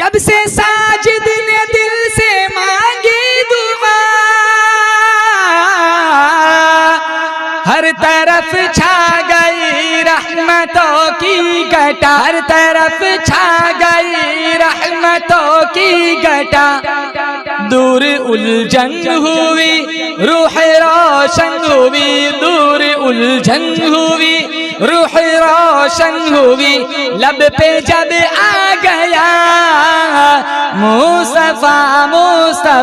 जब से साजिद ने दिल से मांगी दुआ, हर तरफ छा गई रहमतों की घटा, हर तरफ छा गई रहमतों की घटा। दूर उलझन हुई रूह रोशन हुई, दूर उलझन हुई रूह रोशन हुई। लब पे जब आ गया मुस्तफा मुस्तफा।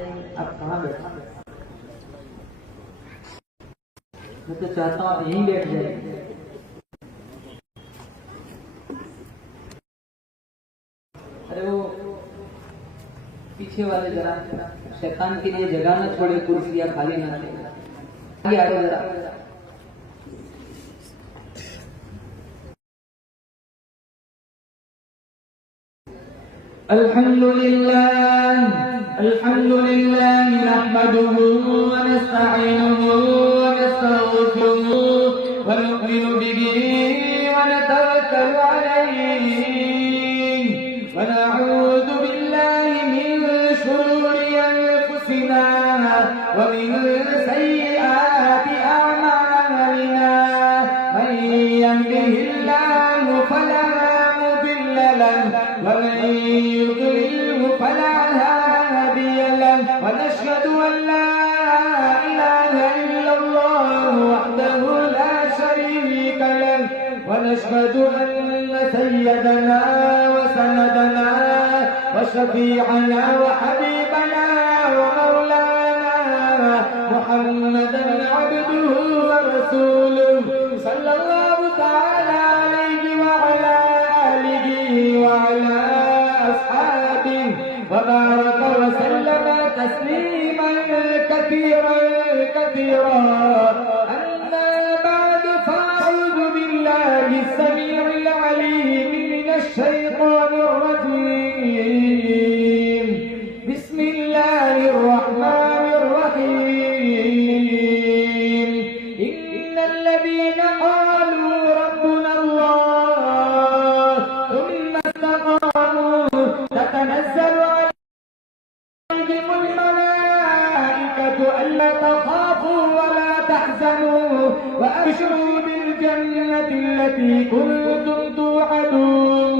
मैं तो चाहता हूँ यहीं बैठ जाए। अरे वो पीछे वाले जरा शैतान के लिए जगह न छोड़े, कुर्सियां खाली ना ले। आगे आ जाओ जरा। अल्हम्दुलिल्लाह अल्हम्दुलिल्लाह नहमदुहु व नस्तईनुहु व नस्तगफिरुहु व नु'मिनु बिही व नतवक्कलु अलैहि व नऊज़ु बिल्लाहि मिन शुरूरि अनफुसिना व मिन सय्यिआति अअमालिना। मन यहदिहिल्लाहु फला मुदिल्ल लहु व मन युद्लिल्हु फला हादिय लहु। व नशहदु अन ला इलाहा इल्लल्लाह वहदहु ला शरीका लहु व नशहदु अन्न सय्यदना व सनदना व शफीअना व हबीबना व मौलाना मुहम्मदन अब्दुहु व रसूलुहु सल्लल्लाहु तआला अलैहि व अला आलिहि व अला अस्हाबिहि व बारक व सल्लम तस्लीमन कसीरन कसीरा। अम्मा बाद फअऊज़ु बिल्लाहि अस्समीउल अलीम मिनश शैतानिर रजीम। बिस्मिल्लाहिर रहमानिर रहीम। इन्नल लज़ीना क़ालू रब्बुना अल्लाह थुम्मा इस्तक़ामू ततनज़्ज़लु अलैहिमुल मलाइकतु अल्ला तख़ाफू व ला तहज़नू व अबशिरू बिल जन्नति allati kuntum tu'adun।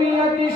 100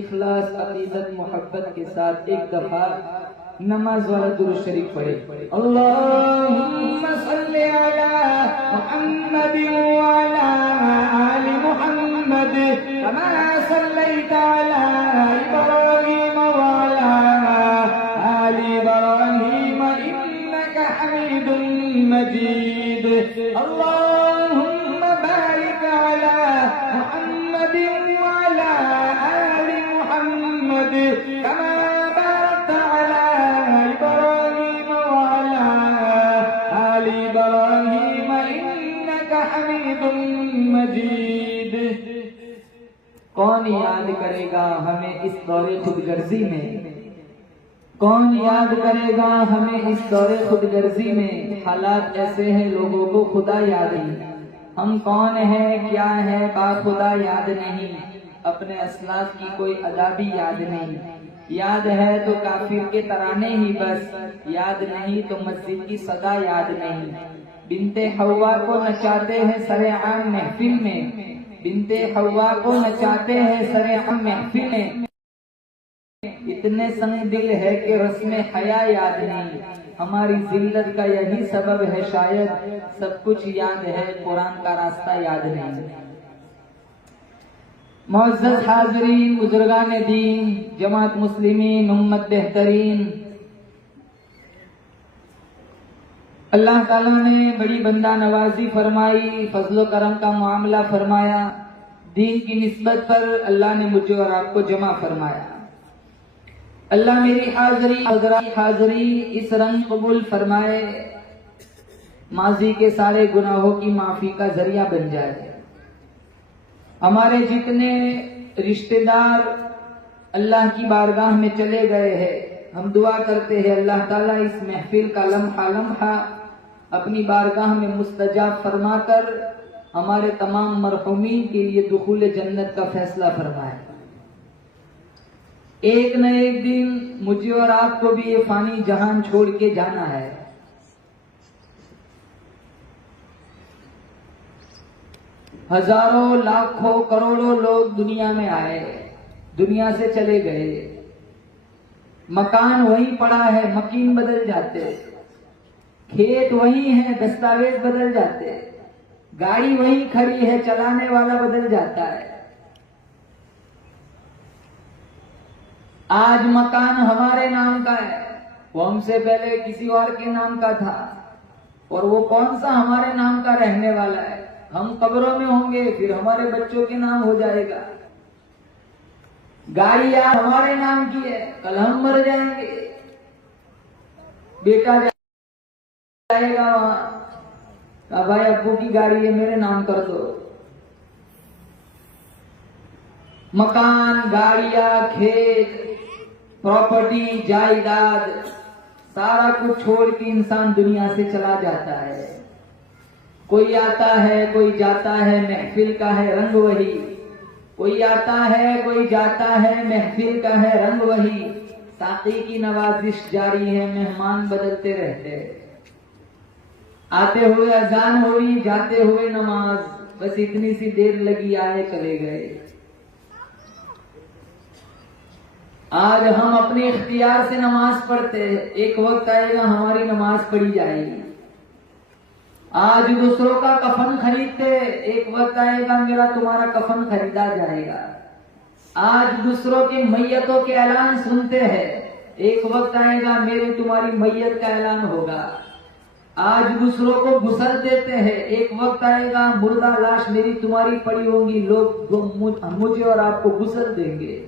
इखलास अकीदत मोहब्बत के साथ एक दफा नमाज वाला दुरूद शरीफ पढ़े। अल्लाहुम्मा सल्ली अला मुहम्मद व अला आलि मुहम्मद कमा सल्लैता अला इब्राहीम व अला आलि इब्राहीम इन्नका हमीदुम मजीद। अल्लाहुम्मा बारिक अला मुहम्मद व अला आलि मुहम्मद कमा बारकता अला इब्राहीम व अला आलि इब्राहीम इन्नका हमीदुम मजीद। कौन याद करेगा हमें इस दौरे खुदगर्जी में, कौन याद करेगा हमें इस दौरे खुदगर्जी में। हालात ऐसे हैं लोगों को खुदा याद नहीं, हम कौन हैं क्या है बाखुदा याद नहीं, अपने असलाफ की कोई अदा भी याद नहीं। याद है तो काफिर के तराने ही बस, याद नहीं तो मस्जिद की सदा याद नहीं। बिनते हवा को नचाते हैं सरेआम महफिल में, बिनते हवा को नचाते हैं सरेआम महफिल में। इतने संग दिल है कि रस्म हया याद नहीं, हमारी जिल्लत का यही सबब है शायद, सब कुछ याद है कुरान का रास्ता याद नहीं। मुअज़्ज़ज़ हाज़रीन, बुजुर्गान दीन, जमात मुस्लिमीन, उम्मत बेहतरीन, अल्लाह ताला ने बड़ी बंदा नवाजी फरमाई, फजलो करम का मामला फरमाया। दीन की निस्बत पर अल्लाह ने मुझे और आपको जमा फरमाया। अल्लाह मेरी हाज़री इस रंग कबूल फरमाए, माजी के सारे गुनाहों की माफी का जरिया बन जाए। हमारे जितने रिश्तेदार अल्लाह की बारगाह में चले गए हैं, हम दुआ करते हैं अल्लाह ताला इस महफिल का लम्हा लम्हा अपनी बारगाह में मुस्तजाब फरमाकर हमारे तमाम मरहूमीन के लिए दुखूल जन्नत का फैसला फरमाए। एक न एक दिन मुझे और आपको भी ये फानी जहान छोड़ के जाना है। हजारों लाखों करोड़ों लोग दुनिया में आए, दुनिया से चले गए। मकान वहीं पड़ा है, मकीन बदल जाते, खेत वहीं है, दस्तावेज बदल जाते, गाड़ी वहीं खड़ी है, चलाने वाला बदल जाता है। आज मकान हमारे नाम का है, वो हमसे पहले किसी और के नाम का था, और वो कौन सा हमारे नाम का रहने वाला है। हम कब्रों में होंगे, फिर हमारे बच्चों के नाम हो जाएगा। गाड़ी आज हमारे नाम की है, कल हम मर जाएंगे, बेटा जाएगा वहां, भाई अब्बू की गाड़ी है मेरे नाम कर दो। मकान, गाड़ियां, खेत, प्रॉपर्टी, जायदाद, सारा कुछ छोड़ के इंसान दुनिया से चला जाता है। कोई आता है, कोई जाता है, महफिल का है रंग वही। कोई आता है, कोई जाता है, महफिल का है रंग वही। साकी की नवाजिश जारी है, मेहमान बदलते रहते। आते हुए अजान हुई, जाते हुए नमाज, बस इतनी सी देर लगी, आए चले गए। आज हम अपने इख्तियार से नमाज पढ़ते, एक वक्त आएगा हमारी नमाज पढ़ी जाएगी। आज दूसरों का कफन खरीदते, एक वक्त आएगा मेरा तुम्हारा कफन खरीदा जाएगा। आज दूसरों की मैयतों के ऐलान सुनते हैं, एक वक्त आएगा मेरी तुम्हारी मैयत का ऐलान होगा। आज दूसरों को गुसल देते हैं, एक वक्त आएगा मुर्दा लाश मेरी तुम्हारी पड़ी होगी, लोग मुझे और आपको गुसल देंगे।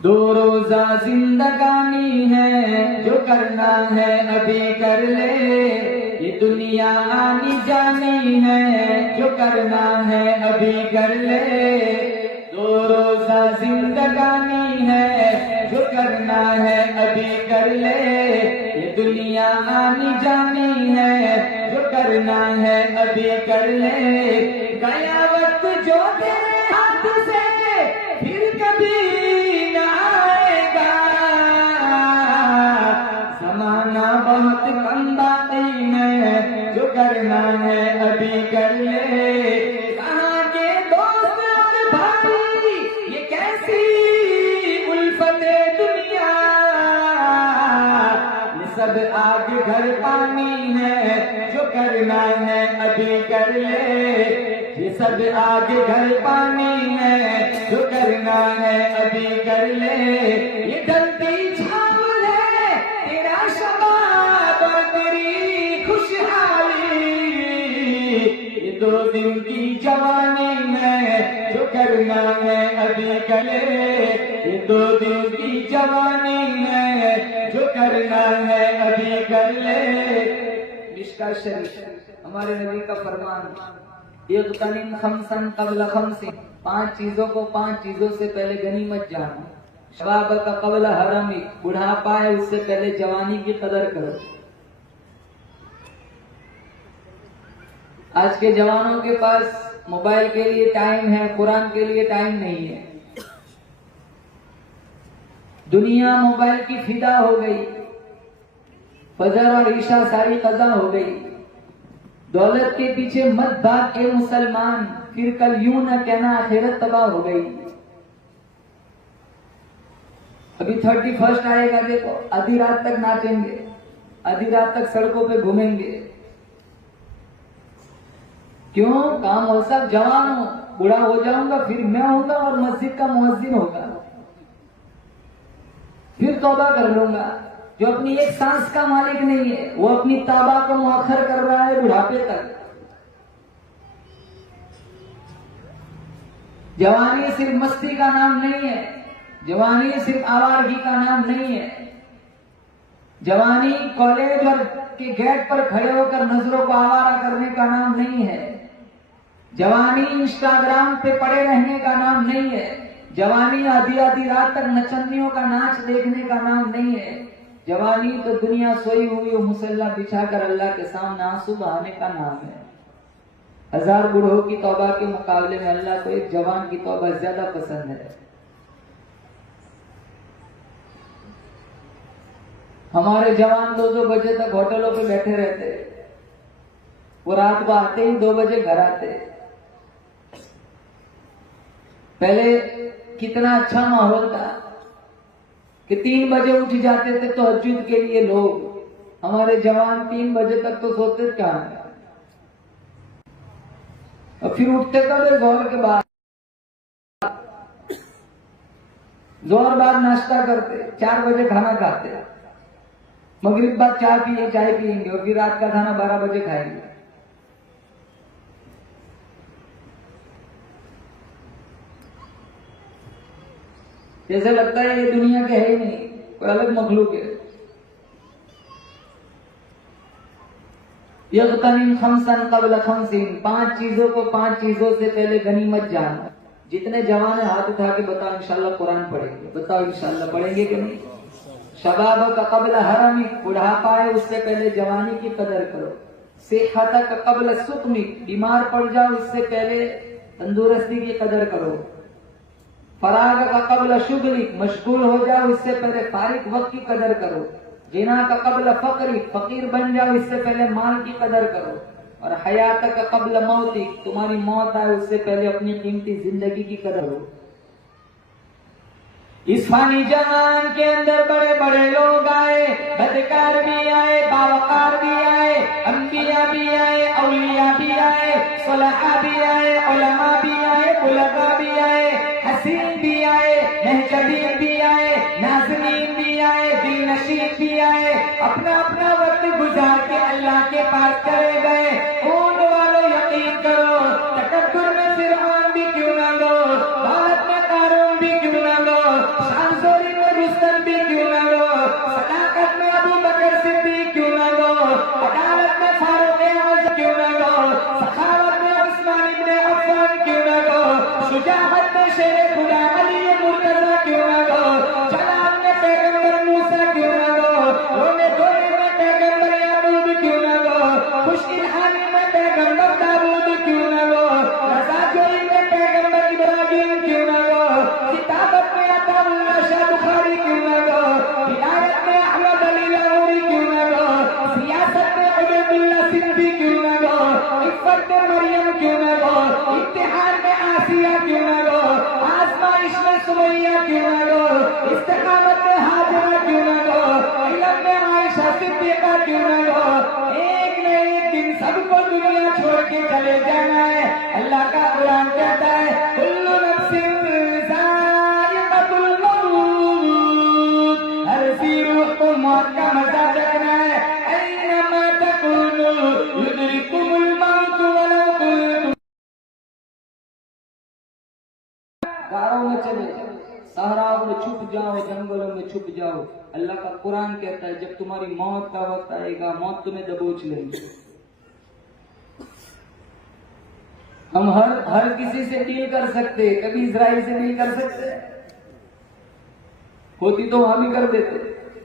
दो रोजा जिंदगानी है, जो करना है अभी कर ले। ये दुनिया आनी जानी है, जो करना है अभी कर ले। दो रोजा जिंदगानी है, जो करना है अभी कर ले। ये दुनिया आनी जानी है, जो करना है अभी कर ले। गया वक्त जो तेरे हाथ से फिर कभी बहुत कम बातें हैं, जो करना है अभी कर ले। कहाँ के दोस्त और भाई, ये कैसी उल्फते दुनिया। ये सब आग घर पानी है, जो करना है अभी कर ले। ये सब आग घर पानी है, जो करना है अभी कर ले। ये ढलती छाव है तेरा शबाब और तेरी खुशहाली। ये 2 दिन की जवानी है, जो करना है अभी कर ले। ये 2 दिन की जवानी है, जो करना है अभी कर ले। मिशका शरीफ हमारे नबी का फरमान, इग़्तनिम खमसन क़ब्ल खमसिन, 5 चीजों को 5 चीजों से पहले गनीमत जानो। शबाब का क़ब्ल हरमी, बुढ़ापा है उससे पहले जवानी की कदर करो। आज के जवानों के पास मोबाइल के लिए टाइम है, कुरान के लिए टाइम नहीं है। दुनिया मोबाइल की फिदा हो गई, फजर और ईशा सारी कजा हो गई। दौलत के पीछे मत भाग के मुसलमान, फिर कल यूं न कहना आखिरत तबाह हो गई। अभी 31 आएगा, देखो आधी रात तक नाचेंगे, आधी रात तक सड़कों पे घूमेंगे। क्यों? काम हो सब जवान हो, बूढ़ा हो जाऊंगा फिर मैं होगा और मस्जिद का मुअज्जिन होगा, फिर तौबा कर लूंगा। जो अपनी एक सांस का मालिक नहीं है वो अपनी तौबा को मुअख्खर कर रहा है बुढ़ापे तक। जवानी सिर्फ मस्ती का नाम नहीं है, जवानी सिर्फ आवारगी का नाम नहीं है। जवानी कॉलेज और के गेट पर खड़े होकर नजरों को आवारा करने का नाम नहीं है। जवानी इंस्टाग्राम पे पड़े रहने का नाम नहीं है। जवानी आधी आधी रात तक नचनियों का नाच देखने का नाम नहीं है। जवानी तो दुनिया सोई हुई मुसल्ला बिछाकर अल्लाह के सामने आंसू बहाने का नाम है। 1000 बूढ़ों की तौबा के मुकाबले में अल्लाह को एक जवान की तौबा ज्यादा पसंद है। हमारे जवान 2-2 बजे तक होटलों पे बैठे रहते, वो रात को आते ही 2 बजे घर आते। पहले कितना अच्छा माहौल था कि 3 बजे उठ जाते थे तहज्जुद के लिए लोग। हमारे जवान 3 बजे तक तो सोते कहां, और फिर उठते कब? जोहर के बाद, जोहर बाद नाश्ता करते, 4 बजे खाना खाते, मगरिब बाद चाय पिएंगे और फिर रात का खाना 12 बजे खाएंगे। जैसे लगता है ये दुनिया के है ही नहीं, कोई अलग मखलूक है। यग़तनिम खमसन क़ब्ल खमसिन, 5 चीजों को 5 चीजों से पहले गनीमत जानो। जितने जवान है हाथ उठा के बताओ इंशाल्लाह कुरान पढ़ेंगे, बताओ इंशाल्लाह पढ़ेंगे कि नहीं? शबाब का कब्ल हरमी, बुढ़ापा है उससे पहले जवानी की कदर करो। सेहत का कब्ल सुकमी, बीमार पड़ जाओ इससे पहले तंदुरुस्ती की कदर करो। फराग का कब्ल शुगली, मशगूल हो जाओ इससे पहले फारिग वक्त की कदर करो। गिना का कब्ल फकरी, फकीर बन जाओ इससे पहले माल की कदर करो। और हयात का कब्ल मौती, तुम्हारी मौत आए उससे पहले अपनी कीमती जिंदगी की कदर करो। इस फानी जहान के अंदर बड़े बड़े लोग आए, बदकार भी आए, बावकार भी आए, अंबिया भी आए, औलिया भी आए, सुलहा भी आए, उलमा भी आए, बुलगा भी आए, हसीन भी आए, महजबीन भी आए, नाज़नीन भी आए, दिलनशीन भी आए। अपना अपना वक्त गुजार के अल्लाह के पास चले गए। ऊंट वालों यकीन करो, तकब्बुर में फिरौन भी क्यों ना लो, दौलत में कारून भी क्यों ना लो, शानजोरी में रुस्तम भी क्यों ना लो, सदाकत में अबू बकर सिद्दीक क्यों ना लो, अदालत में फारूक आज़म क्यों ना लो, सखावत में उस्मान इब्न अफ़्फ़ान क्यों ना लो, शुजाअत में शेर खुदा अली मुर्तज़ा क्यों ना लो, जलाल में पैगंबर मूसा क्यों ना लो, रोने धोने में पैगंबर याकूब क्यों ना लो, खुशइल्हानी में पैगंबर दाऊद क्यों ना लो, रज़ाजोई में पैगंबर इब्राहीम क्यों ना लो, किताबत में अताउल्लाह शाह बुखारी क्यों ना लो, हिदायत में अहमद अली लाहौरी क्यों ना लो, सियासत में उबैदुल्लाह सिंधी क्यों ना लो, इफ़्फ़त में मरियम क्यों ना लो, इम्तिहान में आसिया क्यों ना लो, आज़माइश में सुमैया क्यों ना लो, इस्तिक़ामत में हाजिरा क्यों ना लो, इल्म में आयशा सिद्दीक़ा क्यों ना लो। एक न एक दिन सबको दुनिया छोड़ के चले जाना है। अल्लाह का कुरान कहता है, कुल्लु नफ्सिन ज़ाइक़तुल मौत, हर सी रूह को मौत का मजा चखना है। ऐनमा तकूनु युदरिकुमुल मौत वलौ कुंतुम, गारों में चले जाओ, सहराओं में छुप जाओ, जंगलों में छुप जाओ। अल्लाह का कुरान कहता है जब तुम्हारी मौत का वक्त आएगा, मौत तुम्हें दबोच लेंगे। हम हर किसी से डील कर सकते, कभी इजराइल से डील कर सकते होती तो वहां भी कर देते।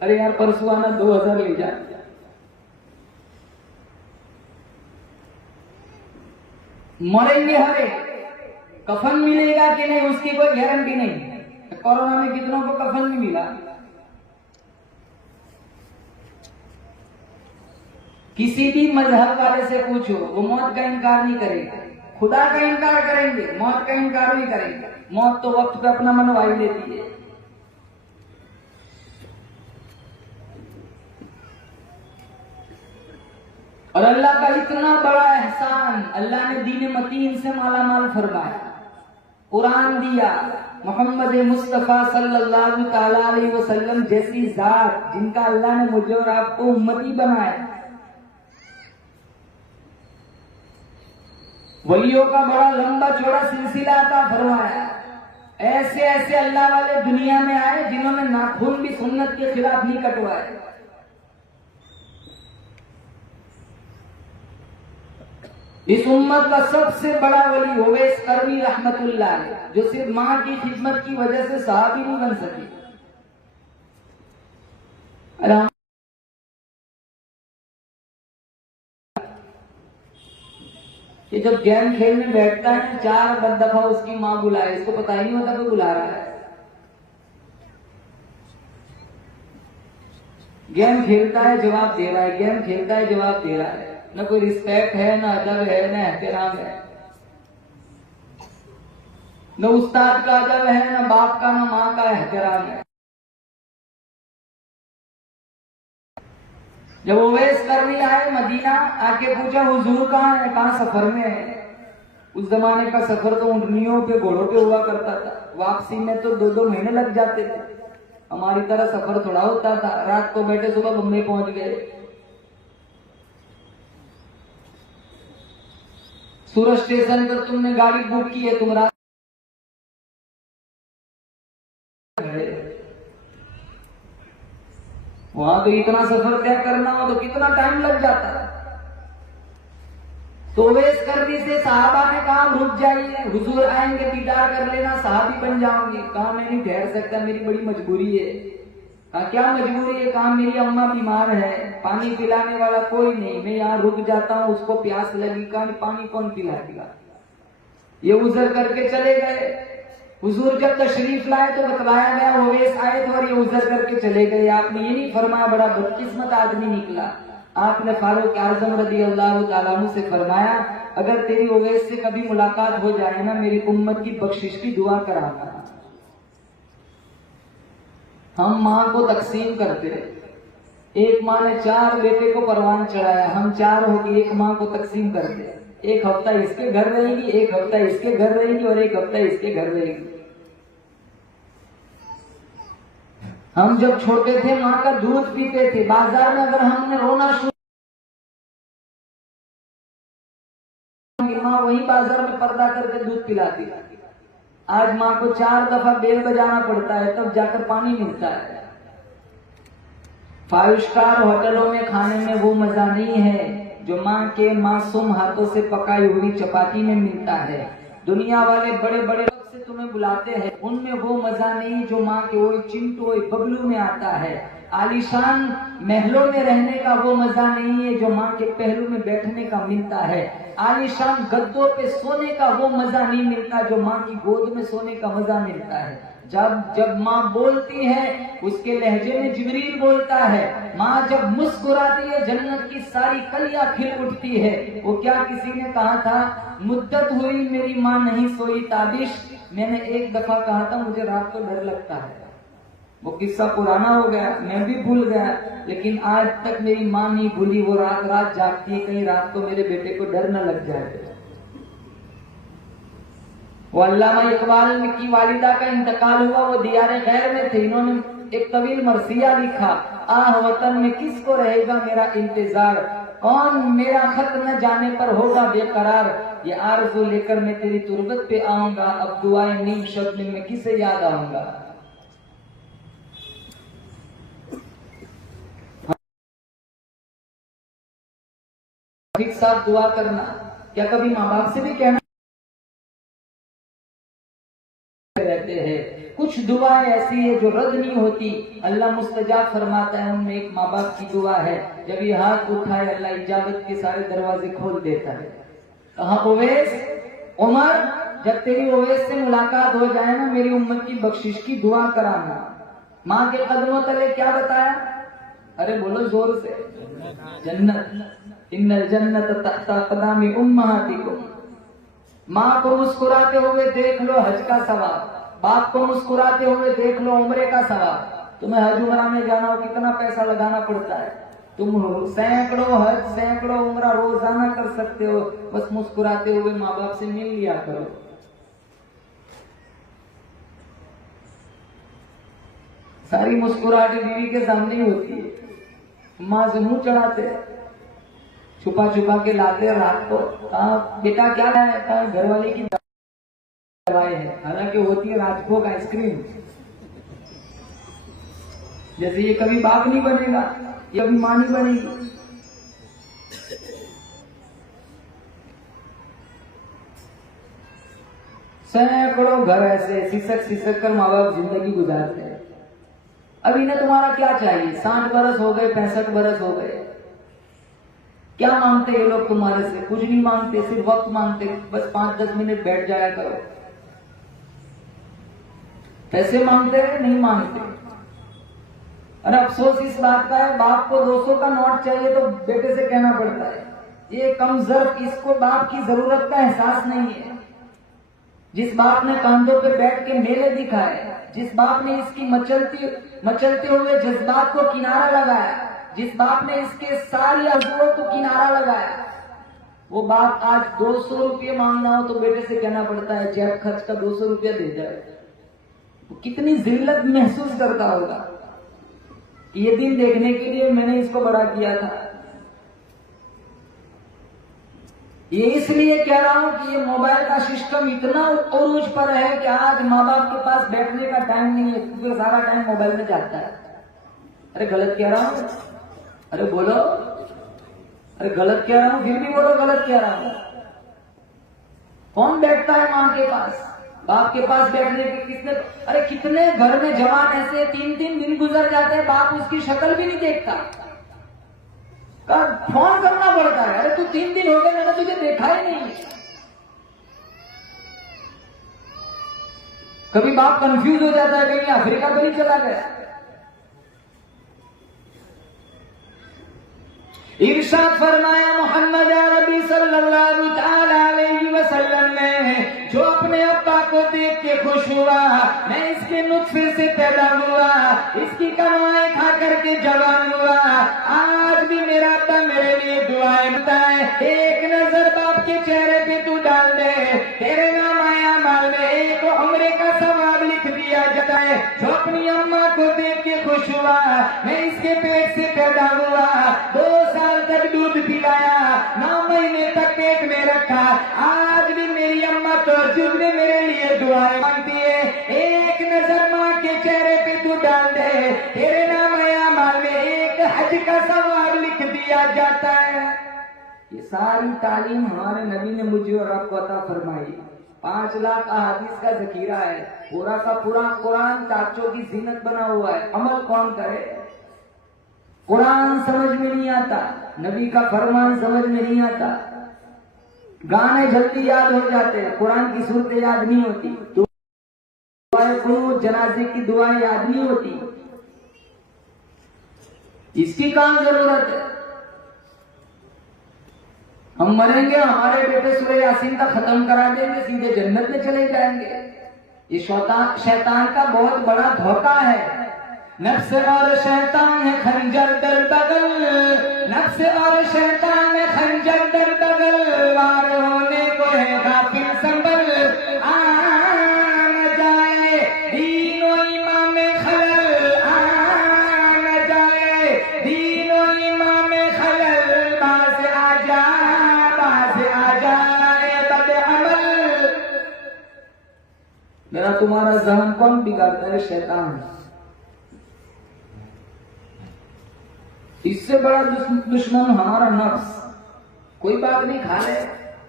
अरे यार परसों आना 2000 ले जा। मरेंगे हरे, कफन मिलेगा कि नहीं उसकी कोई गारंटी नहीं। कोरोना में कितनों को कफन नहीं मिला, किसी भी मजहब वाले से पूछो, वो मौत का इनकार नहीं करेगा। खुदा का इनकार करेंगे, मौत का इनकार नहीं करेंगे। मौत तो वक्त पे अपना मनवा ही लेती है। और अल्लाह का इतना बड़ा एहसान, अल्लाह ने दीन मतीन से मालामाल फरमाया, कुरान दिया, मोहम्मद मुस्तफा सल्लल्लाहु ताला अलैहि वसल्लम जैसी जात जिनका अल्लाह ने मुझे और आपको उम्मती बनाया, वलियों का बड़ा लंबा चौड़ा सिलसिला अता फरमाया। ऐसे ऐसे अल्लाह वाले दुनिया में आए जिन्होंने नाखून भी सुन्नत के खिलाफ नहीं कटवाए। इस उम्मत का सबसे बड़ा वली उवैस करनी रहमतुल्लाह अलैह, जो सिर्फ मां की खिदमत की वजह से सहाबी नहीं बन सके। ये जब गेम खेलने बैठता है 4 दफा उसकी मां बुलाए, इसको पता ही नहीं होता कोई बुला रहा है। गेम खेलता है जवाब दे रहा है, गेम खेलता है जवाब दे रहा है। न कोई रिस्पेक्ट है, न अदब है, न एहतराम है, न उस्ताद का अदब है, न बाप का, न माँ का एहतराम है। जब उवैस करनी आए मदीना, आके पूछा हुजूर कहाँ है, कहाँ सफर में है। उस जमाने का सफर तो ऊँटनियों पे, घोड़ों पे हुआ करता था। वापसी में तो 2-2 महीने लग जाते थे। हमारी तरह सफर थोड़ा होता था, रात को बैठे सुबह बम्बई पहुंच गए। सूरत स्टेशन पर तुमने गाड़ी बुक की है, तुम रात वहां तो इतना सफर तय करना हो तो कितना टाइम लग जाता है। तो उवैस करनी से साहबा ने कहा रुक जाइए, हुजूर आएंगे दीदार कर लेना, साहबी बन जाओगे। कहा मैं नहीं ठहर सकता, मेरी बड़ी मजबूरी है। कहा क्या मजबूरी है? कहा मेरी अम्मा बीमार है, पानी पिलाने वाला कोई नहीं, मैं यहाँ रुक जाता हूँ, उसको प्यास लगी। कहा पानी कौन पिलाएगा? ये उजर करके चले गए। हुजूर जब तशरीफ लाए तो बतलाया गया उवैस आए थे और ये उजर करके चले गए। आपने ये नहीं फरमाया बड़ा बदकिस्मत आदमी निकला। आपने फारूक आजम रज़ी अल्लाह तआला अन्हु से फरमाया अगर तेरी उवैस से कभी मुलाकात हो जाए ना, मेरी उम्मत की बख्शिश की दुआ कराना। हम माँ को तकसीम करते, एक माँ ने 4 बेटे को परवान चढ़ाया, हम 4 होगी एक माँ को तकसीम करते। एक हफ्ता इसके घर रहेगी, एक हफ्ता इसके घर रहेगी और एक हफ्ता इसके घर रहेगी। हम जब छोटे थे माँ का दूध पीते थे, बाजार में अगर हमने रोना शुरू, माँ वही बाजार में पर्दा करके दूध पिलाती। आज माँ को 4 दफा बेल बजाना पड़ता है तब जाकर पानी मिलता है। 5 स्टार होटलों में खाने में वो मजा नहीं है जो माँ के मासूम हाथों से पकाई हुई चपाती में मिलता है। दुनिया वाले बड़े बड़े लोग से तुम्हें बुलाते हैं, उनमें वो मजा नहीं जो माँ के वो चिंटू बबलू में आता है। आलीशान महलों में रहने का वो मजा नहीं है जो माँ के पहलू में बैठने का मिलता है। आलीशान गद्दों पे सोने का वो मजा नहीं मिलता जो माँ की गोद में सोने का मजा मिलता है। जब माँ बोलती है उसके लहजे में जिब्रील बोलता है। माँ जब मुस्कुराती है जन्नत की सारी कलियां खिल उठती है। वो क्या किसी ने कहा था, मुद्दत हुई मेरी माँ नहीं सोई ताबिश। मैंने एक दफा कहा था मुझे रात को डर लगता है। वो किस्सा पुराना हो गया, मैं भी भूल गया, लेकिन आज तक मेरी माँ नहीं भूली। वो रात रात जागती है, कहीं रात को मेरे बेटे को डर न लग जाए। वो अल्लामा इकबाल की वालिदा का इंतकाल हुआ, वो दियारे गैर में थे। इन्होंने एक तवील मरसिया लिखा, आह वतन में किसको रहेगा मेरा इंतजार, कौन मेरा खत न जाने पर होगा बेकरार। ये आरज़ू लेकर मैं तेरी तुरबत पे आऊंगा, अब दुआएं नीम शब्द में किसे याद आऊंगा। ठीक साथ दुआ करना, क्या कभी माँ बाप से भी कहना रहते हैं। कुछ दुआएं ऐसी है जो रद्द नहीं होती, अल्लाह मुस्तजाब फरमाता है। उनमें एक माँ बाप की दुआ है, जब ये हाथ उठाए अल्लाह इजाजत के सारे दरवाजे खोल देता है। कहा उवैस, उमर जब तेरी उवैस से मुलाकात हो जाए ना, मेरी उम्मत की बख्शिश की दुआ कराना। माँ के कदमों तले क्या बताया, अरे बोलो जोर से, जन्नत। इन्नल जन्नत तहता क़दामी उम्महातिकुम। माँ को मुस्कुराते हुए देख लो हज का सवाब, बाप को मुस्कुराते हुए देख लो उम्रे का सवाब। तुम्हें हज उम्रा में जाना हो कितना पैसा लगाना पड़ता है, तुम सैकड़ों हज सैकड़ों उम्रा रोजाना कर सकते हो, बस मुस्कुराते हुए माँ बाप से मिल लिया करो। सारी मुस्कुराहट बीवी के सामने ही होती है। माँ से मुंह चढ़ाते, छुपा छुपा के लाते रात को। कहा बेटा क्या है, कहा घरवाले की दवाई है, हालांकि होती है राजभोग आइसक्रीम। जैसे ये कभी बाप नहीं बनेगा, ये कभी मां नहीं बनेगी। सैकड़ों घर ऐसे सिसक सिसक कर माँ बाप जिंदगी गुजारते हैं। अब इन्हें तुम्हारा क्या चाहिए? 60 बरस हो गए, 65 बरस हो गए, क्या मांगते ये लोग तुम्हारे से? कुछ नहीं मांगते, सिर्फ वक्त मांगते, बस 5-10 मिनट बैठ जाया करो। पैसे मांगते हैं, नहीं मांगते। अरे अफसोस इस बात का है, बाप को 200 का नोट चाहिए तो बेटे से कहना पड़ता है ये कमजोर, इसको बाप की जरूरत का एहसास नहीं है। जिस बाप ने कांधों पे बैठ के मेले दिखाए, जिस बाप ने इसकी मचलते हुए जज्बात को किनारा लगाया, जिस बाप ने इसके सारी आंसुओं को किनारा लगाया, वो बाप आज 200 रुपये मांगना हो तो बेटे से कहना पड़ता है जेब खर्च का 200 रुपया दे जाए। वो कितनी जिल्लत महसूस करता होगा। ये दिन देखने के लिए मैंने इसको बड़ा किया था। ये इसलिए कह रहा हूं कि ये मोबाइल का सिस्टम इतना उरूज पर है कि आज माँ बाप के पास बैठने का टाइम नहीं है, क्योंकि सारा टाइम मोबाइल में जाता है। अरे गलत कह रहा हूं? अरे बोलो, अरे गलत कह रहा हूं? फिर भी बोलो गलत कह रहा हूं। कौन बैठता है मां के पास, बाप के पास बैठने के किसने? अरे कितने घर में जवान ऐसे 3-3 दिन गुजर जाते हैं, बाप उसकी शक्ल भी नहीं देखता, फोन करना पड़ता है। अरे तू 3 दिन हो गए, मैंने तुझे देखा ही नहीं। कभी बाप कंफ्यूज हो जाता है, कहीं अफ्रीका तो नहीं चला गया। इरशाद फरमाया मोहम्मद अरबी सल्लल्लाहु अलैहि वसल्लम ने, जो अपने अब्बा को देख के खुश हुआ, मैं इसके नुत्फे से पैदा हुआ, इसकी कमाई खा करके जवान हुआ, आज भी मेरा अब्बा मेरे लिए दुआएं करता है। एक नजर बाप के चेहरे पे तू डाल दे, तेरे नाम आया माल में एक उम्रे का सवाब लिख दिया जाता है। जो अपनी अम्मा को देख के खुश हुआ, मैं इसके पेट से पैदा हुआ, 2 साल तक दूध पिलाया, 9 महीने तक पेट में रखा, आज भी मेरी अम्मा तहज्जुद में मेरे लिए दुआएं मांगती है। एक नजर माँ के चेहरे पे तू डाल दे, तेरे नाम आया माल में एक हज का सवाब लिख दिया जाता है। ये सारी तालीम हमारे नबी ने मुझे और आपको अता फरमाई। 5 लाख अहादीस का जखीरा है, पूरा का पूरा कुरान चाचों की जीनत बना हुआ है। अमल कौन करे? कुरान समझ में नहीं आता, नबी का फरमान समझ में नहीं आता, गाने जल्दी याद हो जाते हैं, कुरान की सूरतें याद नहीं होती, दुआएं कुनूत जनाजे की दुआएं याद नहीं होती। इसकी कहां जरूरत है? हम मरेंगे, हमारे बेटे सूरह यासीन का खत्म करा देंगे, सीधे जन्नत में चले जाएंगे। ये शैतान का बहुत बड़ा धोखा है। नफ्स और शैतान है खंजर दर बगल, नफ्स और शैतान है खंजर दर बगल, वार होने को है गाफिल संभल, आ जाए दीनो ईमान में खलल, आ जाए दीनो ईमान में खलल, बाज आ जाए बद अमल। मेरा तुम्हारा जहन कौन बिगाड़ता है? शैतान। इससे बड़ा दुश्मन हमारा नफ्स। कोई बात नहीं, खा ले,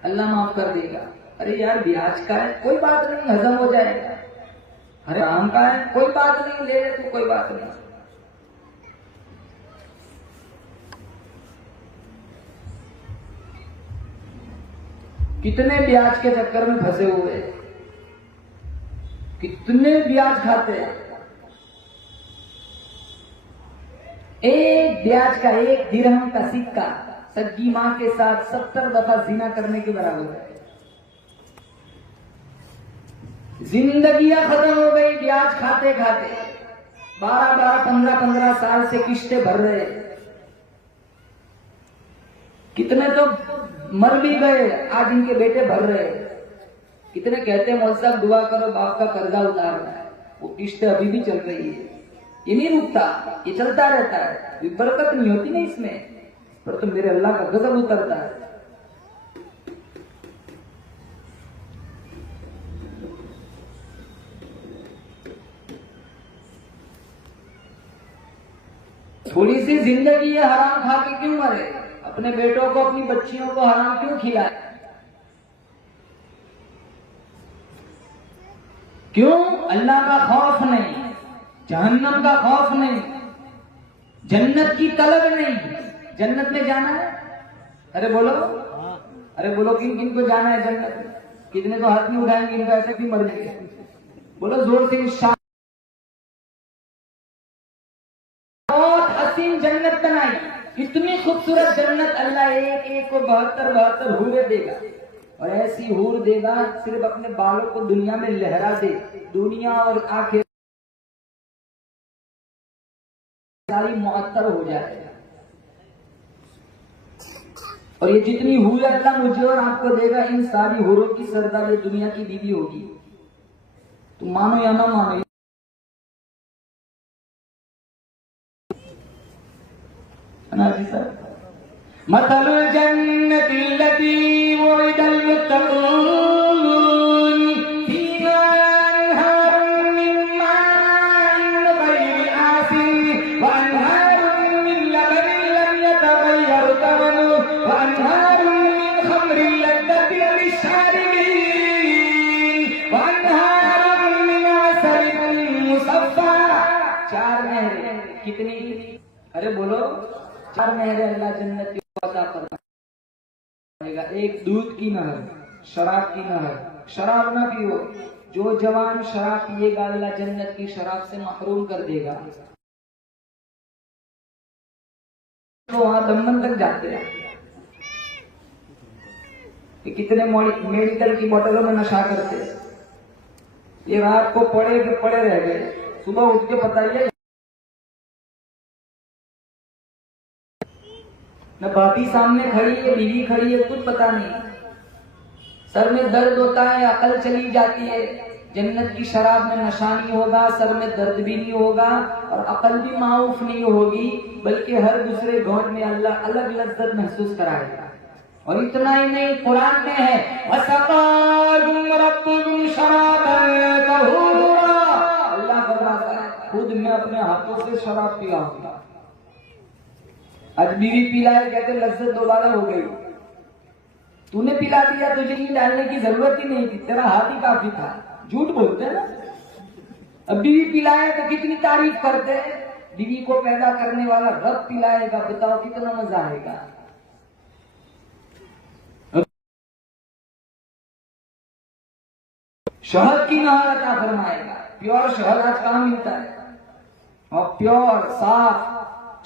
अल्लाह माफ कर देगा। अरे यार ब्याज का है, कोई बात नहीं, हजम हो जाएगा। अरे आम का है, कोई बात नहीं, ले ले तू, कोई बात नहीं। कितने ब्याज के चक्कर में फंसे हुए, कितने ब्याज खाते हैं। एक एक ब्याज का, एक दिरहम का सिक्का सच्ची माँ के साथ 70 दफा जिना करने के बराबर है। जिंदगियां खत्म हो गई ब्याज खाते खाते। 12-12, 15-15 साल से किस्तें भर रहे। कितने तो मर भी गए, आज इनके बेटे भर रहे। कितने कहते हैं मौलवी साहब दुआ करो बाप का कर्जा उतारना है, वो किस्तें अभी भी चल रही है। ये नहीं रुकता, ये चलता रहता है। बरकत नहीं होती ना इसमें, पर तो मेरे अल्लाह का गजब उतरता है। थोड़ी सी जिंदगी ये हराम खा के क्यों मरे? अपने बेटों को, अपनी बच्चियों को हराम क्यों खिलाए? क्यों? अल्लाह का खौफ नहीं, जहन्नम का खौफ नहीं, जन्नत की तलब नहीं। जन्नत में जाना है? अरे बोलो, अरे बोलो, किन किन को जाना है जन्नत में? कितने तो हाथ नहीं उठाएंगे, इनको ऐसे भी मर जाएंगे। बोलो जोर से। बहुत हसीन जन्नत बनाई, इतनी खूबसूरत जन्नत। अल्लाह एक एक को 72 हूरें देगा, और ऐसी हूर देगा सिर्फ अपने बालों को दुनिया में लहरा दे, दुनिया और आखिर सारी मुअत्तर हो जाए। और ये जितनी हूर अल्लाह मुझे और आपको देगा, इन सारी हूरों की सरदार दुनिया की बीवी होगी। तुम मानो या ना मानो। मसलुल जन्नति लती वुइदल मुत्तक़ून फीहा अन्हारुन मिन माइन गैरि आसिन व अन्हारुन मिन लबनिन लम यतगय्यर तवनुहु व अन्हारुन मिन खम्रिन लज़्ज़तिन लिश्शारिबीन व अन्हारुन मिन असलिन मुसफ़्फ़ा। 4 नहरें। कितनी? अरे बोलो, 4 नहरें अल्लाह जन्नत की अता फरमाएगा। एक दूध की नहर, शराब की नहर। शराब ना पियो, जो जवान शराब पिएगा अल्लाह जन्नत की शराब से महरूम कर देगा। तो वहां दमन तक जाते हैं। कितने मेडिकल की बोतलों में नशा करते हैं। ये रात को पड़े के पड़े रह गए, सुबह उठ के बताइए न भाभी सामने खड़ी है, बीवी खड़ी है, कुछ पता नहीं। सर में दर्द होता है, अकल चली जाती है। जन्नत की शराब में नशा नहीं होगा, सर में दर्द भी नहीं होगा, और अकल भी माऊफ नहीं होगी, बल्कि हर दूसरे घोट में अल्लाह अलग लज्जत महसूस कराएगा। और इतना ही नहीं, कुरान में है वसक़ाहुम रब्बुहुम शराबन तहूरा। अल्लाह फरमाता है खुद मैं अपने हाथों से शराब पिलाऊंगा। आज बीवी पिलाए, कहते लज्जत दोबारा हो गई। तूने पिला दिया, तुझे नहीं डालने की जरूरत ही नहीं थी, तेरा हाथ ही काफी था। झूठ बोलते हैं ना। अब बीवी पिलाए तो कितनी तारीफ करते हैं। बीवी को पैदा करने वाला रब पिलाएगा, बताओ कितना मजा आएगा। शहद की नहर अता फरमाएगा। प्योर शहद आज कहाँ मिलता है? और प्योर साफ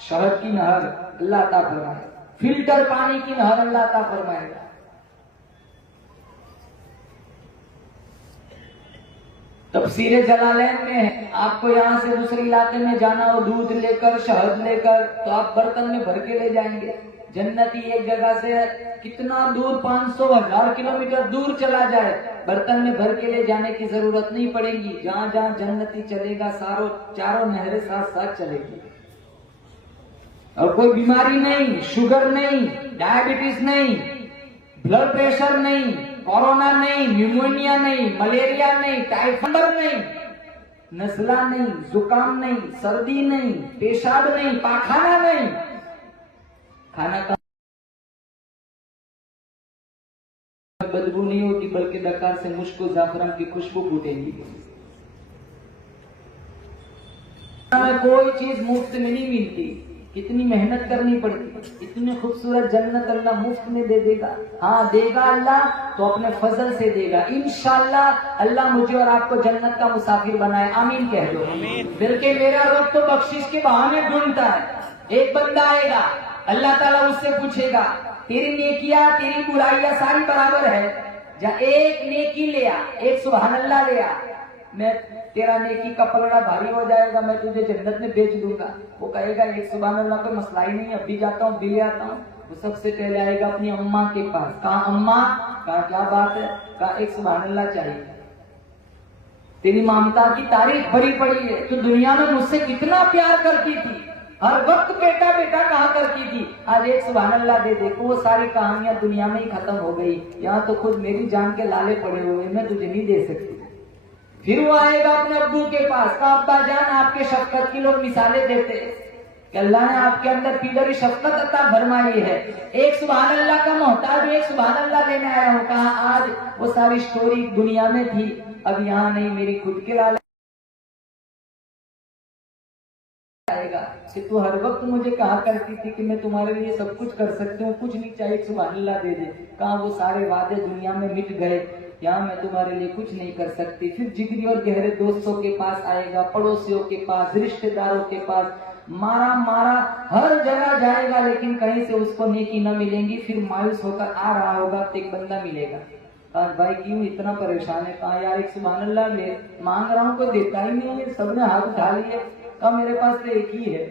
शहद की नहर अल्लाह अता फरमाएगा। फिल्टर पानी की नहर अल्लाह अता फरमाएगा। तफसीरे जलालैन में है, आपको यहां से दूसरे इलाके में जाना हो दूध लेकर, शहद लेकर, तो आप बर्तन में भर के ले जाएंगे। जन्नती एक जगह से कितना दूर, 500,000 किलोमीटर दूर चला जाए, बर्तन में भर के ले जाने की जरूरत नहीं पड़ेगी। जहां जहां जन्नती चलेगा, चारों नहरें साथ साथ चलेगी। और कोई बीमारी नहीं, शुगर नहीं, डायबिटीज नहीं, ब्लड प्रेशर नहीं, कोरोना नहीं, न्यूमोनिया नहीं, मलेरिया नहीं, टाइफाइड नहीं, नजला नहीं, जुकाम नहीं, सर्दी नहीं, पेशाब नहीं, पाखाना नहीं। खाना का बदबू नहीं होती, बल्कि डकार से मुश्को जाफरान की खुशबू फूटेगी। कोई चीज मुफ्त में नहीं मिलती, कितनी मेहनत करनी पड़ती। इतनी खूबसूरत जन्नत अल्लाह मुफ्त में दे देगा। हाँ देगा अल्लाह, तो अपने फजल से देगा। इंशाअल्लाह अल्लाह मुझे और आपको जन्नत का मुसाफिर बनाए, आमीन कह दो। बल्कि मेरा रब तो बख्शिश के बहाने ढूंढता है। एक बंदा आएगा, अल्लाह ताला उससे पूछेगा तेरी नेकियां तेरी बुराइयां सारी बराबर है, जा एक नेकी ले आ, एक सुभान अल्लाह ले आ, मैं तेरा नेकी का पलड़ा भारी हो जाएगा, मैं तुझे जन्नत में बेच दूंगा। वो कहेगा एक सुभान अल्लाह कोई मसला ही नहीं, अभी जाता हूँ, भी आता हूँ। वो सबसे पहले आएगा अपनी अम्मा के पास, कहा अम्मा, कहा क्या बात है, कहा एक सुभान अल्लाह चाहिए, तेरी ममता की तारीफ भरी पड़ी है, तू दुनिया में मुझसे कितना प्यार करती थी, हर वक्त बेटा बेटा कहा करती थी, आज एक सुभान अल्लाह दे दे। वो सारी कहानियां दुनिया में ही खत्म हो गई, यहाँ तो खुद मेरी जान के लाले पड़े हुए, मैं तुझे नहीं दे सकती। फिर वो आएगा अपने अब्बू के पास, कहा अब्बा जान आपके शफकत की लोग मिसालें देते कि अल्लाह ने आपके अंदर पीदरी शफकत अता फरमाई है, एक सुभान अल्लाह का मोहताज एक सुभान अल्लाह लेने आया हूँ। कहा आज वो सारी स्टोरी दुनिया में थी, अब यहाँ नहीं, मेरी खुद के लाले आएगा कि तू हर वक्त मुझे कहा करती थी कि मैं तुम्हारे लिए सब कुछ कर सकती हूँ, कुछ नहीं चाहिए, सुभान अल्लाह दे दे। कहा वो सारे वादे दुनिया में मिट गए, यहाँ मैं तुम्हारे लिए कुछ नहीं कर सकती। फिर जिगरी और गहरे दोस्तों के पास आएगा, पड़ोसियों के पास, रिश्तेदारों के पास, मारा मारा हर जगह जाएगा, लेकिन कहीं से उसको नेकी न मिलेंगी। फिर मायूस होकर आ रहा होगा तो एक बंदा मिलेगा, कहा भाई क्यों इतना परेशान है, कहा यार एक सुभान अल्लाह ले मांग रहा हूँ, कोई देता ही नहीं है, सबने हाथ उठा लिए। कहा मेरे पास तो एक ही है,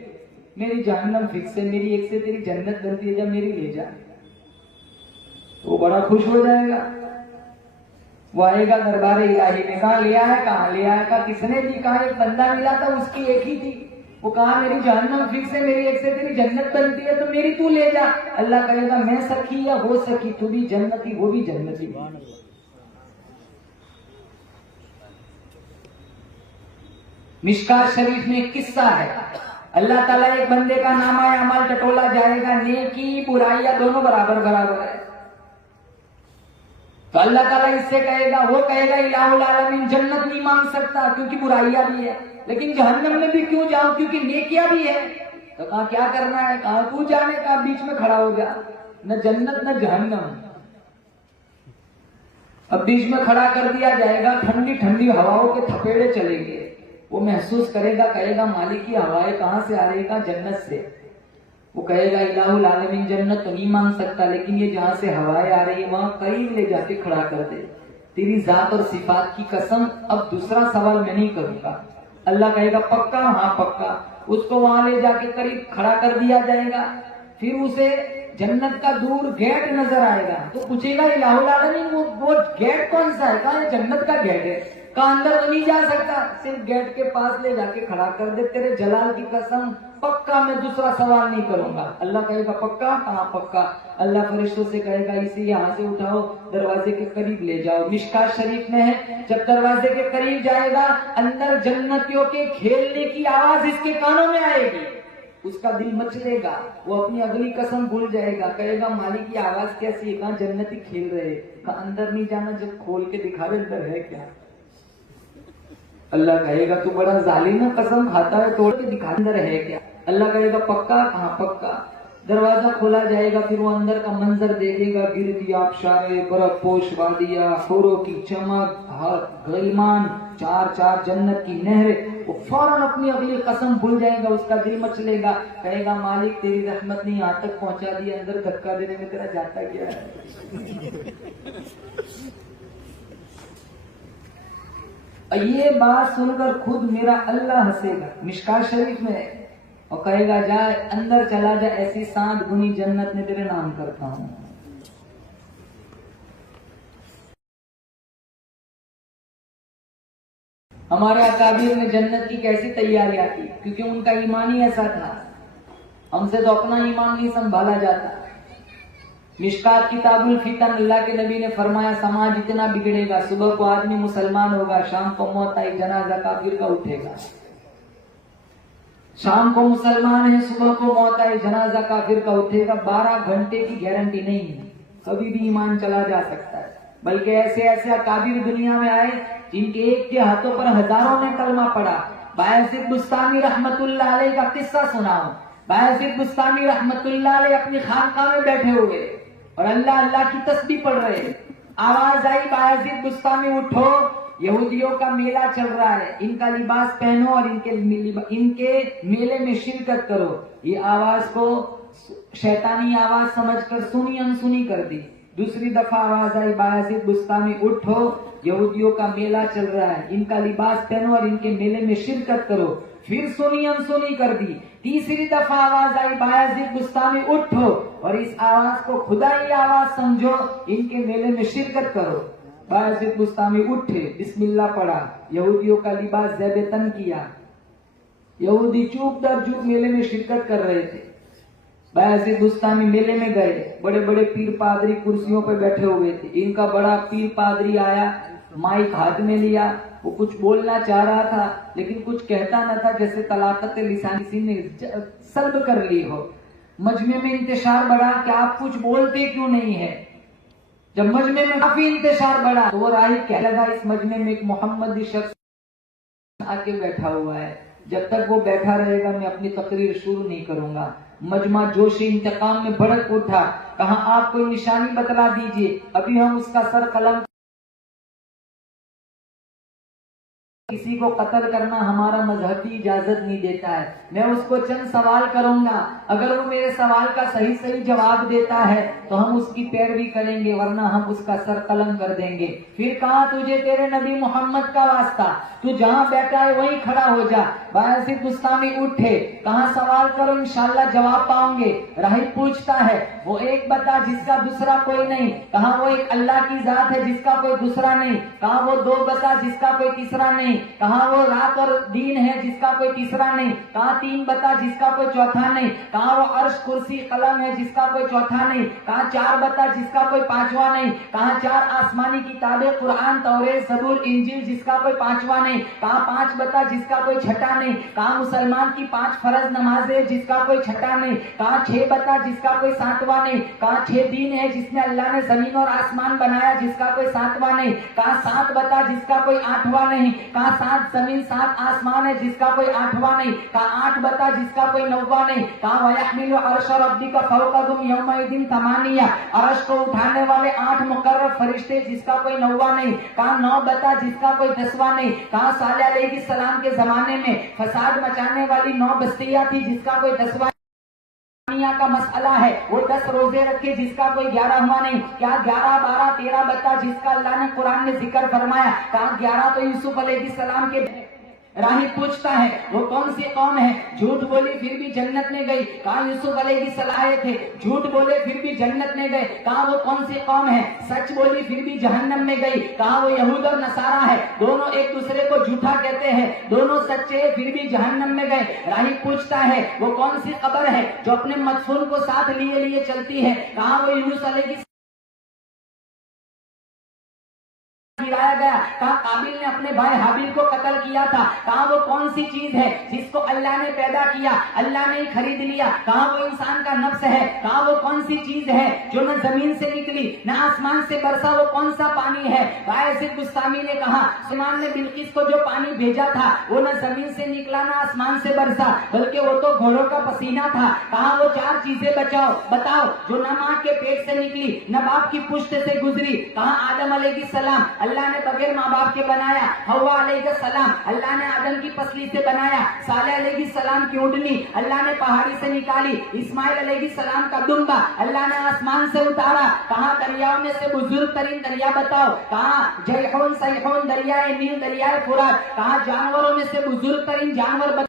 मेरी जहन्नम फिक्स है, मेरी एक से तेरी जन्नत बनती है, जब मेरी ले जा। वो बड़ा खुश हो जाएगा, वो आएगा दरबार इलाही में, कहा ले आया, कहा ले आया, कहा किसने दी, कहा एक बंदा मिला था उसकी एक ही थी, वो कहा मेरी जहन्नम फिक्स है, मेरी एक से तेरी जन्नत बनती है, तो मेरी तू ले जा। अल्लाह कहेगा मैं सखी या वो सखी, तू भी जन्नती वो भी जन्नती। मिशकात शरीफ में एक किस्सा है, अल्लाह ताला एक बंदे का नामा अमल टटोला जाएगा, नेकी बुराइयां दोनों बराबर बराबर है, तो अल्लाह ताला इससे कहेगा, वो कहेगा इलाहुल आलमीन जन्नत नहीं मांग सकता क्योंकि बुराइयां भी है, लेकिन जहन्नम में भी क्यों जाऊं क्योंकि नेकियां भी है। तो कहा क्या करना है, कहा तू जाने का, बीच में खड़ा हो गया, न जन्नत न जहन्नम। अब बीच में खड़ा कर दिया जाएगा, ठंडी ठंडी हवाओं के थपेड़े चलेंगे, वो महसूस करेगा, कहेगा मालिक की हवाएं कहां से आ रही, कहा जन्नत से। वो कहेगा इलाहुल आलमीन जन्नत तो नहीं मांग सकता, लेकिन ये जहां से हवाएं आ रही है वहां करीब ले जाके खड़ा कर दे, तेरी जात और सिफात की कसम अब दूसरा सवाल मैं नहीं करूंगा। अल्लाह कहेगा पक्का, हाँ पक्का। उसको वहां ले जाके करीब खड़ा कर दिया जाएगा, फिर उसे जन्नत का दूर गेट नजर आएगा, तो पूछेगा इलाहुल आलमीन वो गेट कौन सा है, कहा जन्नत का गेट है, कहा अंदर तो नहीं जा सकता, सिर्फ गेट के पास ले जाके खड़ा कर दे, तेरे जलाल की कसम पक्का मैं दूसरा सवाल नहीं करूंगा। अल्लाह कहेगा पक्का, हाँ पक्का। अल्लाह फरिश्तों से कहेगा इसे यहाँ से उठाओ, दरवाजे के करीब ले जाओ। मिशकात शरीफ में है, जब दरवाजे के करीब जाएगा, अंदर जन्नतियों के खेलने की आवाज इसके कानों में आएगी, उसका दिल मचलेगा, वो अपनी अगली कसम भूल जाएगा, कहेगा मालिक की आवाज कैसी है, कहा जन्नती खेल रहे, कहा अंदर नहीं जाना, जब खोल के दिखा रहे अंदर है क्या। अल्लाह कहेगा तू बड़ा जालिम है, कसम खाता है, तोड़ के दिखा अंदर है क्या। अल्लाह कहेगा पक्का, हाँ पक्का। दरवाजा खोला जाएगा, फिर वो अंदर का मंजर देखेगा, गिरदी आबशारे, बर्फ पोश वादियां, खोरों की चमक, गलीमान, चार चार जन्नत की नहरें। वो फौरन अपनी अगली कसम भूल जाएगा, उसका दिल मचलेगा, कहेगा मालिक तेरी रहमत ने यहाँ तक पहुंचा दिया, अंदर धक्का देने में तेरा जाता क्या है। ये बात सुनकर खुद मेरा अल्लाह हंसेगा, मिशकात शरीफ में, और कहेगा जाए अंदर चला जा, ऐसी 7 गुनी जन्नत में तेरे नाम करता हूं। हमारे अकाबिर ने जन्नत की कैसी तैयारियां की, क्योंकि उनका ईमान ही ऐसा था, हमसे तो अपना ईमान नहीं संभाला जाता। मिशकात किताबुल फितन, अल्लाह के नबी ने फरमाया समाज इतना बिगड़ेगा, सुबह को आदमी मुसलमान होगा, शाम को मौत आई, जनाजा काफिर का उठेगा। शाम को मुसलमान है, सुबह को मौत आई, जनाजा काफिर का उठेगा। 12 घंटे की गारंटी नहीं है, कभी भी ईमान चला जा सकता है। बल्कि ऐसे ऐसे अकाबिर दुनिया में आए जिनके एक के हाथों पर हजारों ने कलमा पढ़ा। बायज़िद बुस्तामी रहमतुल्लाह अलैह का किस्सा सुनाओ। बायज़िद बुस्तामी रहमतुल्लाह अलैह अपनी खानकाह में बैठे हुए और अल्लाह अल्लाह की तस्बीह पढ़ रहे, आवाज आई बायज़िद बुस्तामी उठो, यहूदियों का मेला चल रहा है, इनका लिबास पहनो और इनके मेले में शिरकत करो। ये आवाज को शैतानी आवाज समझकर सुनी अनसुनी कर दी। दूसरी दफा आवाज आई, बायजीद बुस्तामी उठो, यहूदियों का मेला चल रहा है, इनका लिबास पहनो और इनके मेले में शिरकत करो। फिर सुनी अनसुनी कर दी। तीसरी दफा आवाज आई, बायजीद बुस्तामी उठो और इस आवाज को खुदाई आवाज समझो, इनके मेले में शिरकत करो। बायजीद बुस्तामी उठे, बिस्मिल्लाह पढ़ा, यहूदियों का लिबास ज़ेब तन किया। यहूदी चूप दर चूप मेले में शिरकत कर रहे थे। बायजीद बुस्तामी मेले में गए, बड़े बड़े पीर पादरी कुर्सियों पर बैठे हुए थे। इनका बड़ा पीर पादरी आया, माइक हाथ में लिया, वो कुछ बोलना चाह रहा था लेकिन कुछ कहता न था, जैसे तलाकत लिसान किसी ने सल्ब कर ली हो। मजमे में इंतशार बढ़ा कि आप कुछ बोलते क्यों नहीं है। जब मजमे में काफी इंतशार बढ़ा तो वो राही कह लगा, इस मजमे में एक मोहम्मदी शख्स आके बैठा हुआ है, जब तक वो बैठा रहेगा मैं अपनी तकरीर शुरू नहीं करूंगा। मजमा जोशी इंतकाम में भड़क उठा, कहा आप कोई निशानी बतला दीजिए, अभी हम उसका सर कलम। किसी को कत्ल करना हमारा मजहबी इजाजत नहीं देता है। मैं उसको चंद सवाल करूंगा, अगर वो मेरे सवाल का सही सही जवाब देता है तो हम उसकी पैरवी करेंगे, वरना हम उसका सर कलम कर देंगे। फिर कहा, तुझे तेरे नबी मोहम्मद का वास्ता, तू जहां बैठा है वहीं खड़ा हो जा। बायजीद बुस्तामी उठे, कहा सवाल करो, इंशाल्लाह जवाब पाओगे। राही पूछता है, वो एक बता जिसका दूसरा कोई नहीं। कहा वो एक अल्लाह की जात है जिसका कोई दूसरा नहीं। कहा वो दो बता जिसका कोई तीसरा नहीं। कहा वो रात और दिन है जिसका कोई तीसरा नहीं। कहा तीन बता जिसका कोई चौथा नहीं। कहा वो अर्श कुर्सी कलम है जिसका कोई चौथा नहीं। कहा चार बता जिसका कोई पांचवा नहीं। कहा चार आसमानी किताबें कुरान तौरेत ज़बूर इंजील जिसका कोई पांचवा नहीं। कहा पांच बता जिसका कोई छठा नहीं। कहा मुसलमान की 5 फर्ज नमाजें जिसका कोई छठा नहीं। कहा 6 बता जिसका कोई 7वां नहीं। कहा 6 दिन है जिसमें अल्लाह ने जमीन और आसमान बनाया जिसका कोई 7वां नहीं। कहा 7 बता जिसका कोई 8वां नहीं। कहा 7 जमीन 7 आसमान है जिसका कोई 8वां नहीं। कहा 8 बता जिसका कोई 9वां नहीं। कहा वयहमिलु अर्श रब्बिका फौकहुम यौमइदिन थमानिया, अर्श को उठाने वाले 8 मुकर्रब फरिश्ते जिसका कोई 9वां नहीं। कहा 9 बता जिसका कोई 10वां नहीं। कहा सालेह अलैहिस्सलाम के जमाने में फसाद मचाने वाली 9 बस्तियां थी जिसका कोई 10वां का मसला है, वो 10 रोजे रखे जिसका कोई 11वां नहीं। क्या 11, 12, 13 बता जिसका अल्लाह ने कुरान में जिक्र फरमाया। कहा 11 तो यूसुफ अलैहिस्सलाम के। राही पूछता है, वो कौन सी कौम है, झूठ बोली फिर भी जन्नत में गई। कहा यूसुफ अलैहिस्सलाम थे, झूठ बोले फिर भी जन्नत में गए। कहा वो कौन सी कौम है, सच बोली फिर भी जहन्नम में गई। कहा वो यहूद और नसारा है, दोनों एक दूसरे को झूठा कहते हैं, दोनों सच्चे हैं फिर भी जहन्नम में गए। राही पूछता है, वो कौन सी कब्र है जो अपने मदफून को साथ लिए लिए चलती है। कहा वो यूनुस अलैहि गिराया गया। कहा काबिल ने अपने भाई हाबिल को कत्ल किया था। कहा वो कौन सी चीज है जिसको अल्लाह ने पैदा किया, अल्लाह ने खरीद लिया। कहा वो इंसान का नफ्स है। कहा वो कौन सी चीज है जो न जमीन से निकली न आसमान से बरसा, वो कौन सा पानी है। बायजीद बुस्तामी ने कहा, सुलेमान ने बिल्किस को जो पानी भेजा था वो न जमीन से निकला न आसमान से बरसा, बल्कि वो तो घोड़ों का पसीना था। कहा वो 4 चीजें बताओ जो न माँ के पेट से निकली न बाप की पुश्त से गुजरी। कहा आदम अलैहिस्सलाम, अल्लाह ने बगैर माँ बाप के बनाया। हव्वा अलैहिस्सलाम, अल्लाह ने आदम की पसली से बनाया। सालेह अलैहिस्सलाम की ऊँटनी अल्लाह ने पहाड़ी से निकाली। इस्माइल अलैहिस्सलाम का दुम्बा अल्लाह ने आसमान से उतारा। कहा दरियाओं में से बुजुर्ग तरीन दरिया बताओ। कहा जयहून सैहून दरियाए नील दरियाए फुरात। कहा जानवरों में से बुजुर्ग तरीन जानवर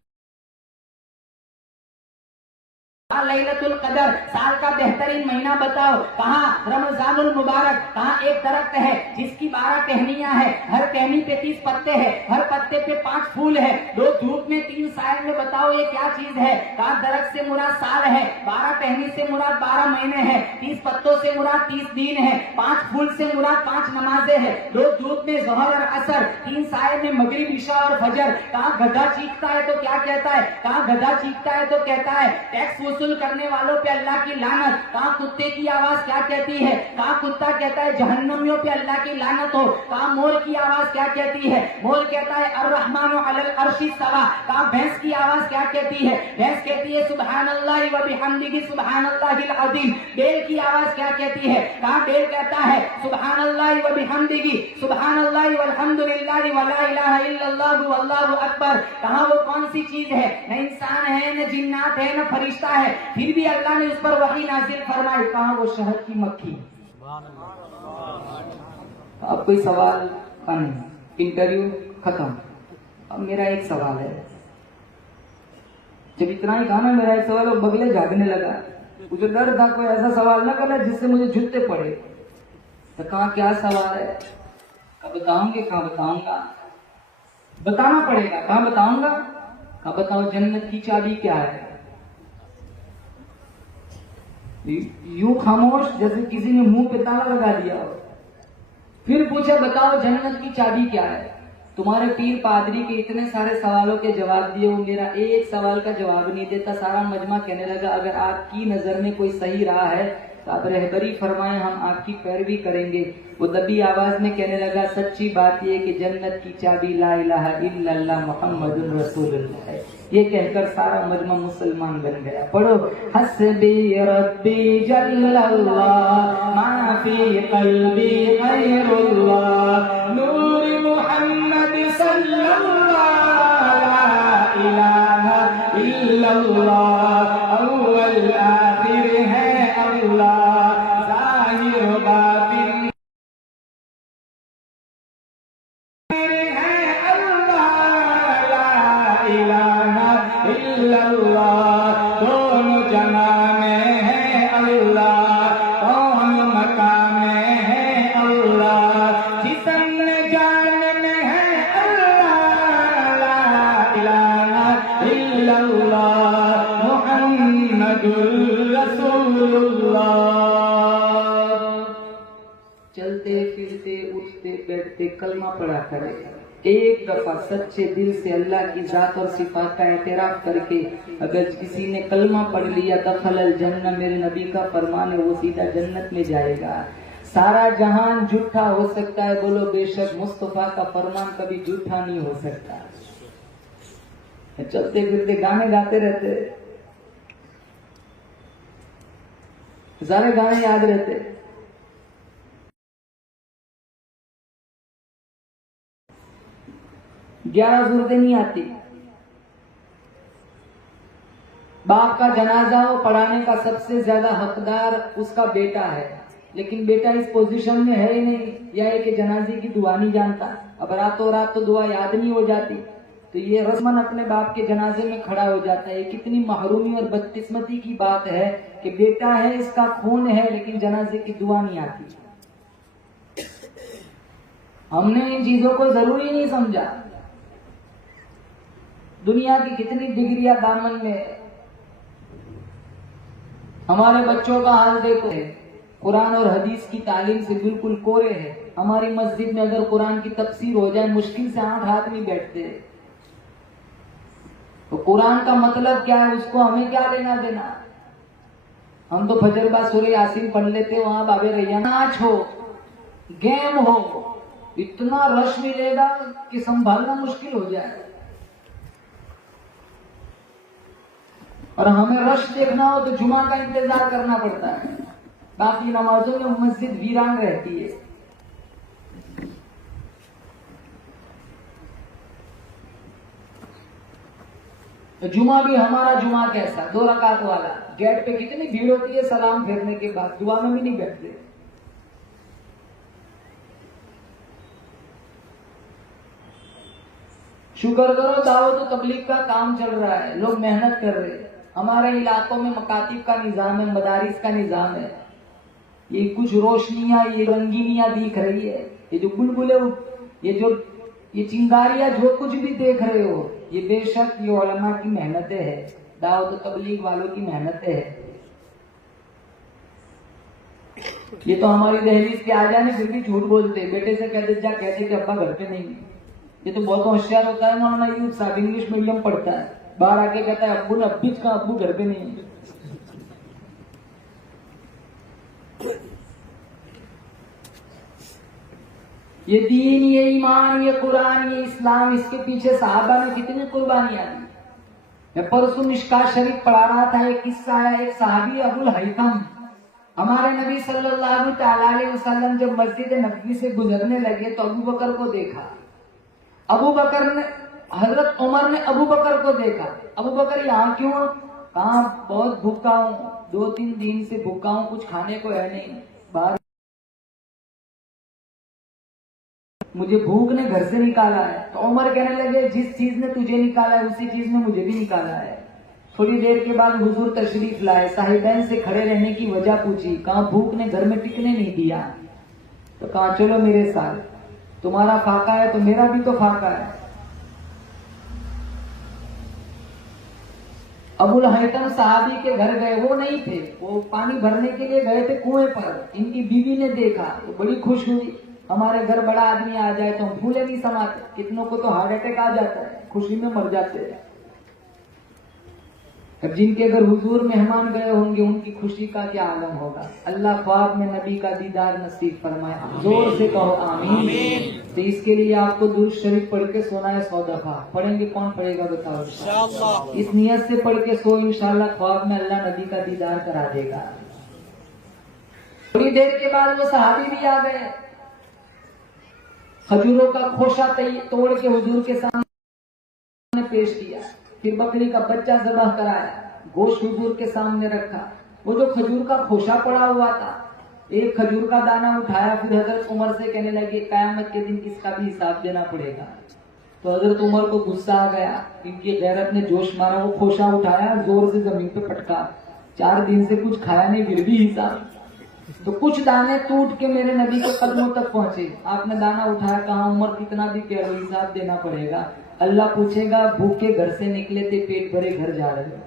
लैलतुल कदर, साल का बेहतरीन महीना बताओ। कहा रमजानुल मुबारक। कहा एक दरख्त है जिसकी 12 टहनियां हैं, हर टहनी पे 30 पत्ते हैं, हर पत्ते पे 5 फूल है, 2 धूप में 3 साय में, बताओ ये क्या चीज है। कहा दरख्त से मुराद साल है, 12 टहनी से मुराद 12 महीने हैं, 30 पत्तों से मुराद 30 दिन है, 5 फूल से मुराद 5 नमाजें हैं, 2 धूप में ज़ोहर और असर, 3 साय में मगरिब इशा और फजर। कहा गधा चीखता है तो क्या कहता है। कहा गधा चीखता है तो कहता है टैक्स वसूल करने वालों पे अल्लाह की लानत। कहा कुत्ते की आवाज क्या कहती है? कहा कुत्ता कहता है जहन्नमियों पे अल्लाह की लानत हो। कहा मोर की आवाज क्या कहती है? मोर कहता है अर्रहमानु अलल अर्शी इस्तवा। कहा भैंस की आवाज क्या कहती है? भैंस कहती है सुब्हानल्लाहि व बिहम्दिही सुब्हानल्लाहिल अज़ीम। बैल की आवाज क्या कहती है? कहा बैल कहता है सुब्हानल्लाहि व बिहम्दिही सुब्हानल्लाहि वल्हम्दुलिल्लाहि व ला इलाहा इल्लल्लाहु वल्लाहु अकबर। कहा वो कौन सी चीज है? न इंसान है, न जिन्नात है, न फरिश्ता है, फिर भी अल्लाह ने उस पर वही नाजिल फरमाई। कहा वो शहद की मक्खी। अब कोई सवाल का नहीं, इंटरव्यू खत्म। अब मेरा एक सवाल है। जब इतना ही कहा ना मेरा एक सवाल, वो बगले झागने लगा। मुझे डर था कोई ऐसा सवाल ना करना जिससे मुझे जूते पड़े। तो कहा क्या सवाल है? बताऊंगे? कहा बताऊंगा, बताना पड़ेगा। कहा बताऊंगा? कहा बताओ जन्नत की चाबी क्या है? यूं खामोश जैसे किसी ने मुंह पे ताला लगा दिया हो। फिर पूछा बताओ जन्नत की चाबी क्या है? तुम्हारे पीर पादरी के इतने सारे सवालों के जवाब दिए, वो मेरा एक सवाल का जवाब नहीं देता। सारा मजमा कहने लगा अगर आपकी नजर में कोई सही रहा है तो आप रहबरी फरमाएं, हम आपकी पैरवी करेंगे। वो दबी आवाज में कहने लगा सच्ची बात ये कि जन्नत की चाबी ला इलाहा इल्लल्लाह मुहम्मदुर रसूलुल्लाह है। ये कहकर सारा मजमा मुसलमान बन गया। पढ़ो हस्बी रब्बी जल्लल्लाह मा फी क़ल्बी ग़ैरुल्लाह नूर मुहम्मद सल्लल्लाह ला इलाहा इल्लल्लाह अव्वल आखिर है अल्लाह ज़ाहिर बातिन है अल्लाह ला इलाहा इल्लल्लाह। दोनों जना में है अल्लाह, कौन मकाम में है अल्लाह, जिस्म जान में है अल्लाह ला इलाहा इल्लल्लाह मुहम्मदुर रसूलुल्लाह। चलते फिरते उठते बैठते कलमा पढ़ा करे। एक दफा सच्चे दिल से अल्लाह की जात और सिफात का एतराफ करके अगर किसी ने कलमा पढ़ लिया दखलल जन्नत, मेरे नबी का फरमान है वो सीधा जन्नत में जाएगा। सारा जहान झूठा हो सकता है, बोलो बेशक मुस्तफा का फरमान कभी झूठा नहीं हो सकता। चलते फिरते गाने गाते रहते, सारे गाने याद रहते। ग्यारह सूरतें नहीं आती। बाप का जनाजा हो पढ़ाने का सबसे ज्यादा हकदार उसका बेटा है, लेकिन बेटा इस पोजीशन में है ही नहीं, या है कि जनाजे की दुआ नहीं जानता। अब रातों रात तो दुआ याद नहीं हो जाती, तो ये रस्मन अपने बाप के जनाजे में खड़ा हो जाता है। कितनी महरूमी और बदकिस्मती की बात है कि बेटा है, इसका खून है, लेकिन जनाजे की दुआ नहीं आती। हमने इन चीजों को जरूरी नहीं समझा। दुनिया की कितनी डिग्रियां दामन में, हमारे बच्चों का हाल देखो, कुरान और हदीस की तालीम से बिल्कुल कोरे है। हमारी मस्जिद में अगर कुरान की तफसीर हो जाए मुश्किल से 8 आदमी बैठते हैं। तो कुरान का मतलब क्या है, उसको हमें क्या लेना देना। हम तो फजर बाद सूरह यासीन पढ़ लेते, वहां बाबे रैया नाच हो, गेम हो, इतना रश मिलेगा कि संभालना मुश्किल हो जाए। और हमें रश देखना हो तो जुमा का इंतजार करना पड़ता है, बाकी नमाजों में मस्जिद वीरान रहती है। तो जुमा भी हमारा जुमा कैसा, 2 रकात वाला, गेट पे कितनी भीड़ होती है सलाम फेरने के बाद, दुआ में भी नहीं बैठते। शुक्र करो दावत तो तबलीग का काम चल रहा है, लोग मेहनत कर रहे हैं। हमारे इलाकों में मकातिब का निजाम है, मदारिस का निजाम है। ये कुछ रोशनियां, ये रंगीनियां दिख रही है, ये जो बुलबुले, ये चिंगारियां, जो कुछ भी देख रहे हो, ये बेशक ये उलमा की मेहनतें है, दावत तबलीग वालों की मेहनतें है। ये तो हमारी दहलीज पे आ जाने फिर भी झूठ बोलते, बेटे से कहते जा, कहते कि अब्बा घर पे नहीं है। ये तो बहुत होशियार होता है, मौलाना यूब साहब इंग्लिश मीडियम पढ़ता है, बाहर आके कहता है अब्बू ने अब्बीज का, अब्बू घर पे नहीं है। ये दीन, ये ईमान, ये कुरान, ये इस्लाम, इसके पीछे सहाबा ने कितनी कुर्बानियां दी। मैं परसों मिशकात शरीफ पढ़ा रहा था, एक किस्सा है। एक सहाबी अबुल हैथम, हमारे नबी सल्लल्लाहु अलैहि वसल्लम जब मस्जिद नबवी से गुजरने लगे तो अबू बकर को देखा। अबू बकर ने, हजरत उमर ने अबू बकर को देखा। अबू बकर यहाँ क्यों? कहा बहुत भूखा हूँ, 2-3 दिन से भूखा हूँ, कुछ खाने को है नहीं, बाहर मुझे भूख ने घर से निकाला है। तो उमर कहने लगे जिस चीज ने तुझे निकाला है उसी चीज ने मुझे भी निकाला है। थोड़ी देर के बाद हुजूर तशरीफ लाए, साहिबैन से खड़े रहने की वजह पूछी। कहा भूख ने घर में टिकने नहीं दिया। तो कहा चलो मेरे साथ, तुम्हारा फाका है तो मेरा भी तो फाका है। अबुल हैतम सहाबी के घर गए, वो नहीं थे, वो पानी भरने के लिए गए थे कुएं पर। इनकी बीवी ने देखा तो बड़ी खुश हुई, हमारे घर बड़ा आदमी आ जाए तो हम फूले नहीं समाते। कितनों को तो हार्ट अटैक आ जाता है, खुशी में मर जाते हैं। अब जिनके घर हुजूर मेहमान गए होंगे उनकी खुशी का क्या आलम होगा। अल्लाह ख्वाब में नबी का दीदार नसीब फरमाए, जोर से कहो आमीन। तो इसके लिए आपको दुरूद शरीफ पढ़ के सोना है 100 दफा। पढ़ेंगे? कौन पढ़ेगा बताओ? इंशाअल्लाह। इस नियत से पढ़ के सो, इंशाअल्लाह ख्वाब में अल्लाह नबी का दीदार करा देगा। थोड़ी देर के बाद वो सहाबी भी आ गए, खजूरों का खोशा तोड़ के हुजूर के सामने पेश किया। फिर बकरी का बच्चा ज़बाह कराया, गोश्त हुजूर के सामने रखा। वो जो खजूर का खोशा पड़ा हुआ था, एक खजूर का दाना उठाया। फिर हजरत उमर से कहने लगे कयामत के दिन इसका भी हिसाब देना पड़ेगा। तो हजरत उमर को गुस्सा आ गया, इनकी गैरत ने जोश मारा। वो खोशा उठाया, जोर से जमीन पे पटका। 4 दिन से कुछ खाया नहीं, फिर भी हिसाब। तो कुछ दाने टूट के मेरे नबी के कदमों तक पहुंचे। आपने दाना उठाया, कहा उमर कितना भी कह लो हिसाब देना पड़ेगा। अल्लाह पूछेगा भूखे घर से निकले थे, पेट भरे घर जा रहे हो।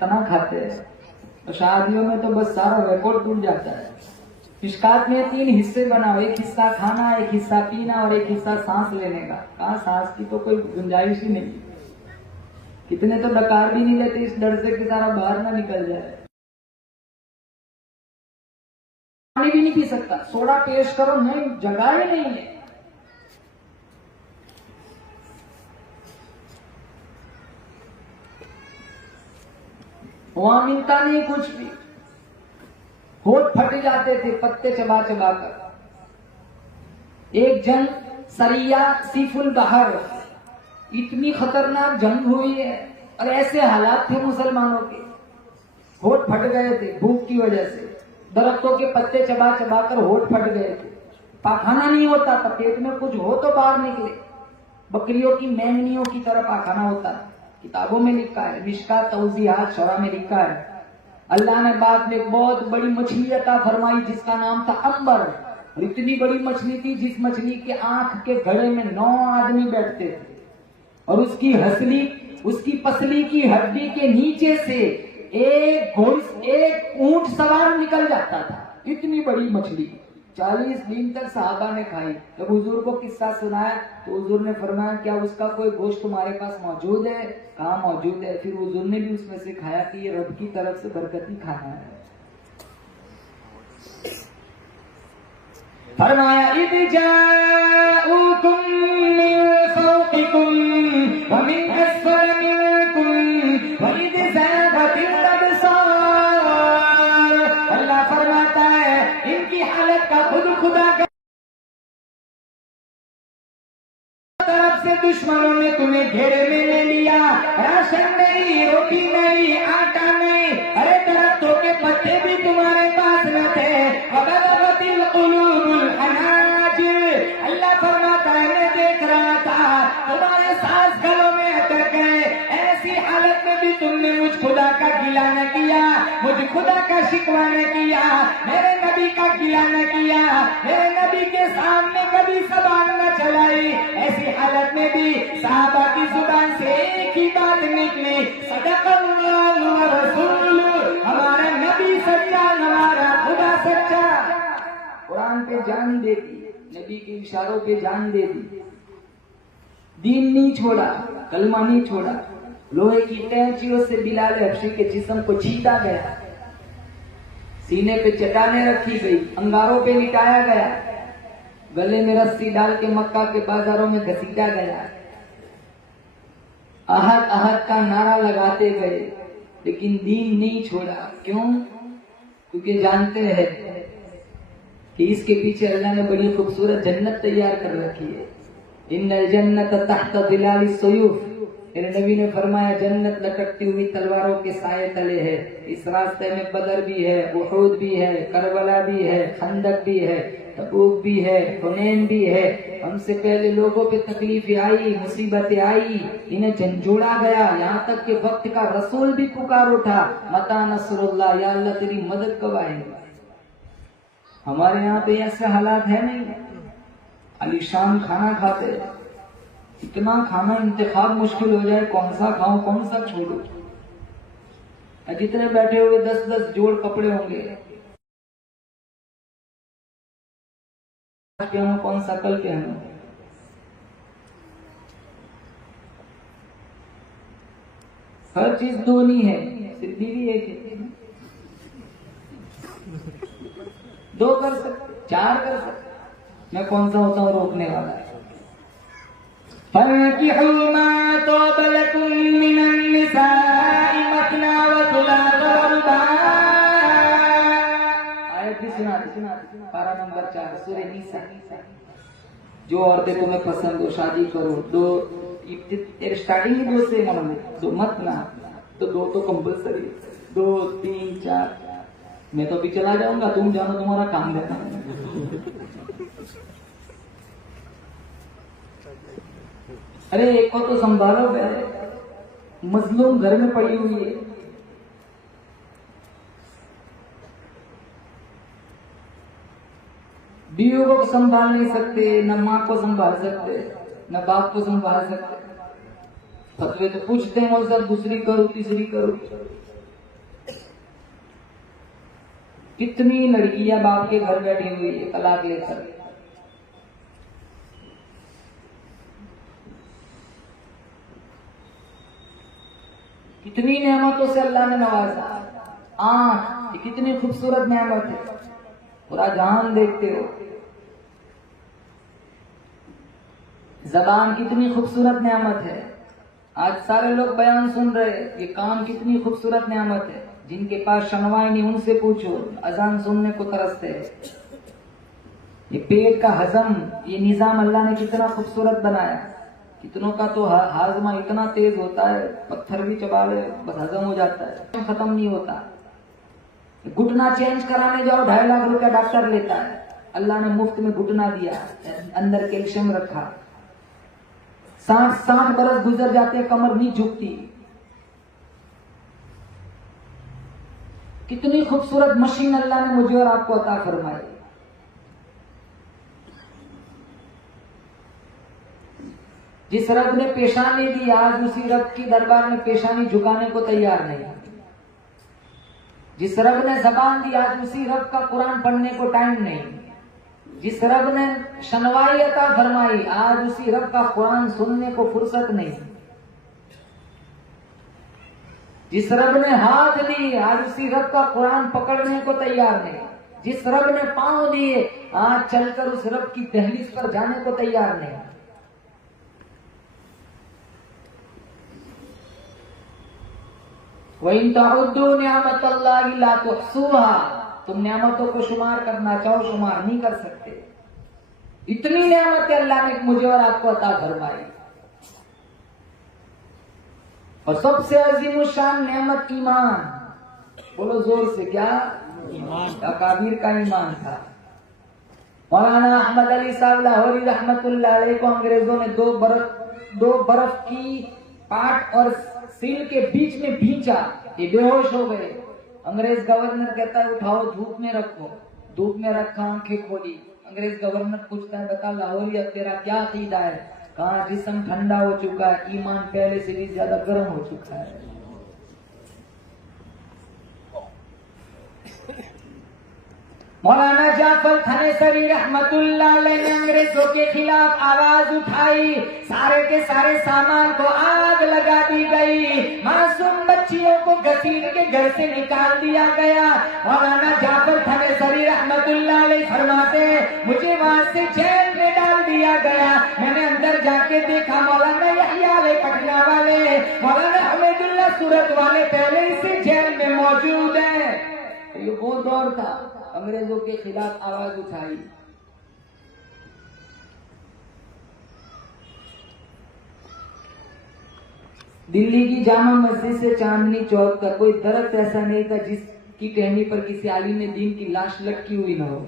तना खाते हैं तो शादियों में तो बस सारा रिकॉर्ड टूट जाता है। मिशकात में 3 हिस्से बनाओ, एक हिस्सा खाना, एक हिस्सा पीना और एक हिस्सा सांस लेने का। कहा सांस की तो कोई गुंजाइश ही नहीं। कितने तो डकार भी नहीं लेते इस डर से कि सारा बाहर ना निकल जाए। पानी भी नहीं पी सकता, सोडा पेश करो, नहीं, जगह ही नहीं है। वहां मिलता नहीं कुछ भी। होठ फट जाते थे पत्ते चबा चबा कर। एक जंग सरिया सीफुल बहर, इतनी खतरनाक जंग हुई है और ऐसे हालात थे मुसलमानों के, होठ फट गए थे भूख की वजह से। दरख्तों के पत्ते चबा चबा कर होठ फट गए थे। पाखाना नहीं होता था, पेट में कुछ हो तो बाहर निकले। बकरियों की मेमनियों की तरह पाखाना होता है। किताबों में लिखा है, मिशकात तौज़ीहात शरा में लिखा है। अल्लाह ने बाद में एक बहुत बड़ी मछली अता फरमाई जिसका नाम था अंबर। और इतनी बड़ी मछली थी जिस मछली के आंख के घड़े में 9 आदमी बैठते थे और उसकी हसली, उसकी पसली की हड्डी के नीचे से एक ऊंट सवार निकल जाता था। इतनी बड़ी मछली 40 दिन तक साहबा ने खाई। जब हुजूर को किस्सा सुनाया तो हुजूर ने फरमाया क्या उसका कोई गोश्त तुम्हारे पास मौजूद है? कहा मौजूद है। फिर हुजूर ने भी उसमें से खाया कि ये रब की तरफ से बरकती खाना है। फरमाया इद जाऊकुम मिन फौकिकुम व मिन अस्फल मिनकुम व इद ज़ागतिल अबसार। अल्लाह फरमाता है इनकी हालत का खुद खुदा का तरफ से दुश्मनों ने तुम्हें घेरे में ले लिया। राशन नहीं, रोटी नहीं, आटा नहीं, अरे दरख्तों के पत्ते भी तुम्हारे पास न थे। वबलगतिल कुलूबुल हनाजिर। अल्लाह फरमाता है मैं देख रहा था तुम्हारे सांस गलों में अटक गए। ऐसी हालत में भी तुमने मुझ खुदा का गिला न किया, मुझ खुदा का शिकवा न किया, मेरे नबी का गिला न किया, मेरे नबी के सामने कभी ज़बान न चलाई। ऐसी हालत में भी साहबा की जुबान से एक ही बात निकली, सदक़ल्लाहु व रसूलुहु। हमारा नबी सच्चा, हमारा खुदा सच्चा। कुरान पे जान दे दी, नबी के इशारों पे जान दे दी, दीन नहीं छोड़ा। कलमा नहीं छोड़ा। लोहे की कैंचियों से बिलाल हबशी के जिस्म को छीटा गया, सीने पे चट्टाने रखी गई, अंगारों पे लिटाया गया, गले में रस्सी डाल के मक्का के बाजारों में घसीटा गया। अहद अहद का नारा लगाते गए, लेकिन दीन नहीं छोड़ा। क्यों? क्योंकि जानते हैं कि इसके पीछे अल्लाह ने बड़ी खूबसूरत जन्नत तैयार कर रखी है। इन्नल जन्नत तहत दिलाली सुयूफ, मेरे नबी ने फरमाया जन्नत लटकती हुई तलवारों के साए तले है। इस रास्ते में बदर भी है, उहूद भी है, करबला भी है, खंदक भी है, तबूक भी है, हुनैन भी है। हमसे पहले लोगों पे तकलीफें आई, मुसीबतें आई, इन्हें झंझोड़ा गया, यहाँ तक कि वक्त का रसूल भी पुकार उठा, मता नसरुल्लाह, या अल्लाह तेरी मदद कब आएगी। हमारे यहाँ पे ऐसे हालात है नहीं, आलीशान खाना खाते, इतना खाना इंतखाब मुश्किल हो जाए, कौन सा खाऊं कौन सा छोड़ूं। जितने बैठे हुए 10-10 जोड़ कपड़े होंगे, पहनूं कौन सा कल पहनूं। हर चीज दो नहीं है, सिर्फ बीवी एक है। दो कर सकते, चार कर सकते, मैं कौन सा होता हूँ रोकने वाला है। फंकिहू मा तोब लकुम मिनन निसाई मसना व सुलास व रुबा। आयत भी सुना पारा नंबर 4 सूरह निसा। जो औरतें तुम्हें पसंद हो शादी करो। दो स्टार्टिंग ही 2 से मालूम है, 2 मत ना, तो 2 तो कंपल्सरी, 2 3 4। मैं तो अभी चला जाऊंगा, तुम जानो, तुम्हारा काम देना। अरे एक को तो संभालो, मजलूम घर में पड़ी हुई है। बीवियों को संभाल नहीं सकते, न माँ को संभाल सकते, न बाप को संभाल सकते। फतवे तो पूछते हैं, और दूसरी करो तीसरी करो। कितनी लड़कियां बाप के घर बैठी हुई है तलाक लेकर। कितनी नेमतों से अल्लाह ने नवाजा। आंख, ये कितनी खूबसूरत नेमत है, पूरा जहान देखते हो। जबान कितनी खूबसूरत नेमत है, आज सारे लोग बयान सुन रहे हैं। ये कान कितनी खूबसूरत नेमत है, जिनके पास शनवाई नहीं उनसे पूछो, अजान सुनने को तरसते हैं। ये पेट का हजम, ये निजाम अल्लाह ने कितना खूबसूरत बनाया। कितनों का तो हाजमा इतना तेज होता है, पत्थर भी चबा ले बस हजम हो जाता है, खत्म नहीं होता। घुटना चेंज कराने जाओ 2.5 लाख रुपया डॉक्टर लेता है। अल्लाह ने मुफ्त में घुटना दिया, अंदर कैल्शियम रखा। 60 बरस गुजर जाते हैं, कमर नहीं झुकती। कितनी खूबसूरत मशीन अल्लाह ने मुझे और आपको अता फरमाई। जिस रब ने पेशानी दी, आज उसी रब की दरबार में पेशानी झुकाने को तैयार नहीं। जिस रब ने जबान दी, आज उसी रब का कुरान पढ़ने को टाइम नहीं। जिस रब ने शनवाई अता फरमाई, आज उसी रब का कुरान सुनने को फुर्सत नहीं। जिस रब ने हाथ दिए, आज उसी रब का कुरान पकड़ने को तैयार नहीं। जिस रब ने पांव दिए, आज चलकर उस रब की दहलीज पर जाने को तैयार नहीं। वइन तउद्दू निअमतल्लाहि ला तुहसूहा, तुम नेमतों को शुमार करना चाहो, शुमार नहीं कर सकते। इतनी नेमतें अल्लाह ने मुझे और आपको अता फरमाई। और सबसे अजीमुशान नेमत ईमान। बोलो जोर से, क्या ईमान? अकाबीर का ईमान था। मौलाना अहमद अली साहब लाहौरी रहमतुल्लाह अलैह को अंग्रेजों ने दो बर्फ की पाट और सील के बीच में भींचा, ये बेहोश हो गए। अंग्रेज गवर्नर कहता है उठाओ धूप में रखो। धूप में रखा, आंखें खोली। अंग्रेज गवर्नर पूछता है बता लाहौरी अब तेरा क्या अकीदा है? कहा जिस्म ठंडा हो चुका है, ईमान पहले से भी ज्यादा गर्म हो चुका है। मौलाना जाफर थानेसरी रहमतुल्लाह अलैह ने अंग्रेजों के खिलाफ आवाज उठाई, सारे के सारे सामान को आग लगा दी गई, मासूम बच्चियों को घसीट के घर से निकाल दिया गया। मौलाना जाफर थानेसरी रहमतुल्लाह अलैह फरमाते, मुझे वहां से जेल में डाल दिया गया। मैंने अंदर जाके देखा, मौलाना यहिया पटना वाले, मौलाना हमीदुल्लाह सूरत वाले पहले ही से जेल में मौजूद है। ये वो दौर था, अंग्रेजों के खिलाफ आवाज उठाई। दिल्ली की जामा मस्जिद से चांदनी चौक तक कोई दरख्त ऐसा नहीं था जिसकी टहनी पर किसी आलिम दीन की लाश लटकी हुई न हो।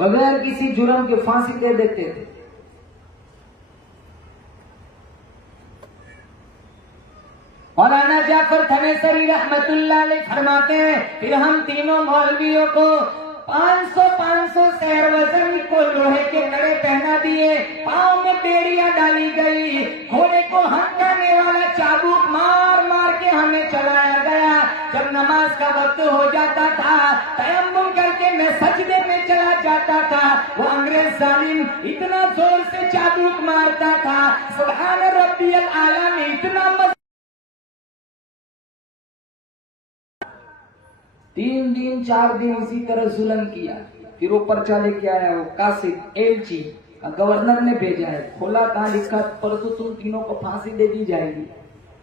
बगैर किसी जुर्म के फांसी दे देते थे। मौलाना जाफर थानेसरी रहमतुल्लाह अलैह फरमाते हैं, फिर हम तीनों मौलवियों को 500 शेर वजन को लोहे के कड़े पहना दिए, पाँव में बेड़ियां डाली गई, घोड़े को हंकाने वाला चाबुक मार मार के हमें चलाया गया। जब नमाज का वक्त हो जाता था, तयम्मुम करके मैं सजदे में चला जाता था, वो अंग्रेज जालिम इतना जोर से चाबुक मारता था, सुभान रब्बियल आला में इतना 3 दिन 4 दिन इसी तरह जुल्म किया। फिर वो पर्चा लेके आया, वो कासिद एलची गवर्नर ने भेजा है, खोला, कहा लिखा परसों तुम तीनों को फांसी दे दी जाएगी।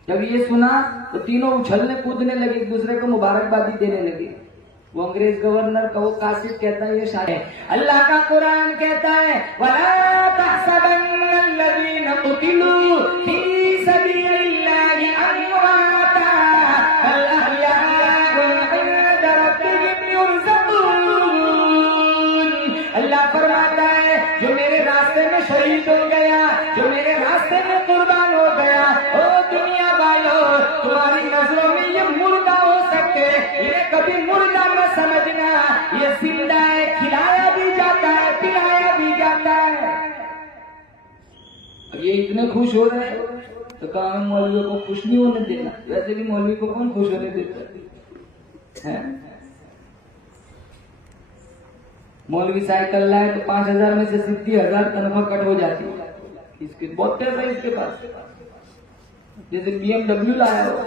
जब ये सुना तो तीनों उछलने कूदने लगे, एक दूसरे को मुबारकबादी देने लगे। वो अंग्रेज गवर्नर का वो कासिद कहता है, ये शायद अल्लाह का कुरान कहता है, वला तहसबन्नल्लज़ीना कुतिलू फी सबीलिल्लाहि अमवाता बल अहयाउन इंदा रब्बिहिम युरज़क़ून। अल्लाह फरमाता है, जो मेरे रास्ते में शहीद हो गया, जो मेरे रास्ते में कुर्बान हो गया, ओ दुनिया वालों, तुम्हारी नजरों में ये मुर्दा हो सकते, इन्हें कभी मुर्दा न समझना, ये जिंदा है, खिलाया भी जाता है, पिलाया भी जाता है। अब ये इतने खुश हो रहे हैं तो कहा हम मौलवियों को खुश नहीं होने देना। वैसे भी मौलवी को कौन खुश होने देता है? मौलवी साइकिल लाए तो 5,000 में से 70,000 तनख्वाह कट हो जाती है। इसके बहुत पैसा है इसके पास, जैसे BMW लाया हो।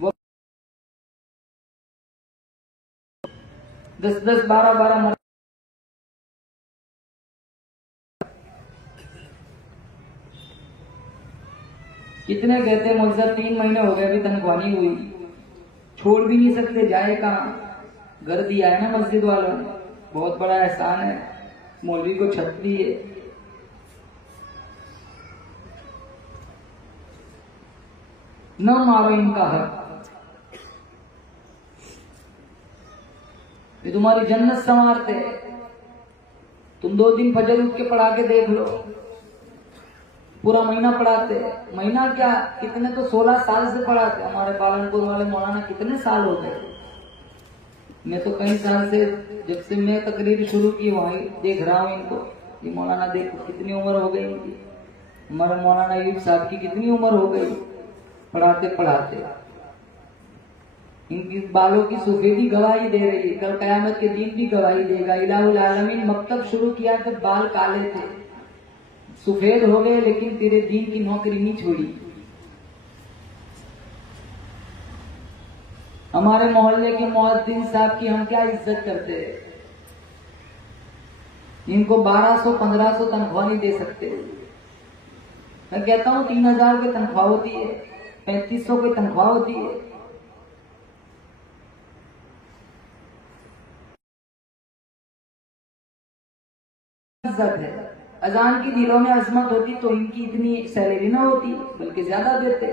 वो 10-10, 12-12 कितने कहते हैं मुझसे 3 महीने हो गए अभी तनख्वाह नहीं हुई, छोड़ भी नहीं सकते, जाए कहाँ? घर दिया है ना मस्जिद वालों ने, बहुत बड़ा एहसान है, मौलवी को छत दी है। न मारो इनका हक, ये तुम्हारी जन्नत संवारते। तुम 2 दिन फजर उठ के पढ़ा के देख लो, पूरा महीना पढ़ाते। महीना क्या, कितने तो 16 साल से पढ़ाते। हमारे पालनपुर वाले मौलाना कितने साल हो गए, मैं तो कई साल से, जब से मैं तकरीर शुरू की वहीं देख रहा हूँ इनको। ये मौलाना देखो कितनी उम्र हो गई इनकी, हमारे मौलाना यूब साहब की कितनी उम्र हो गई पढ़ाते पढ़ाते। इनकी बालों की सफेदी गवाही दे रही है, कल कयामत के दिन भी गवाही देगा। इलाहुल आलमीन मकतब शुरू किया तो बाल काले थे, सफेद हो गए, लेकिन तेरे दीन की नौकरी नहीं छोड़ी। हमारे मोहल्ले के मुअज्जिन साहब की हम क्या इज्जत करते हैं, इनको 1200-1500 तनख्वाह नहीं दे सकते। मैं कहता हूँ 3,000 की तनख्वाह होती है, 3500 की तनख्वाह होती है। इज्जत है, अजान की दिलों में अजमत होती तो इनकी इतनी सैलरी ना होती, बल्कि ज्यादा देते।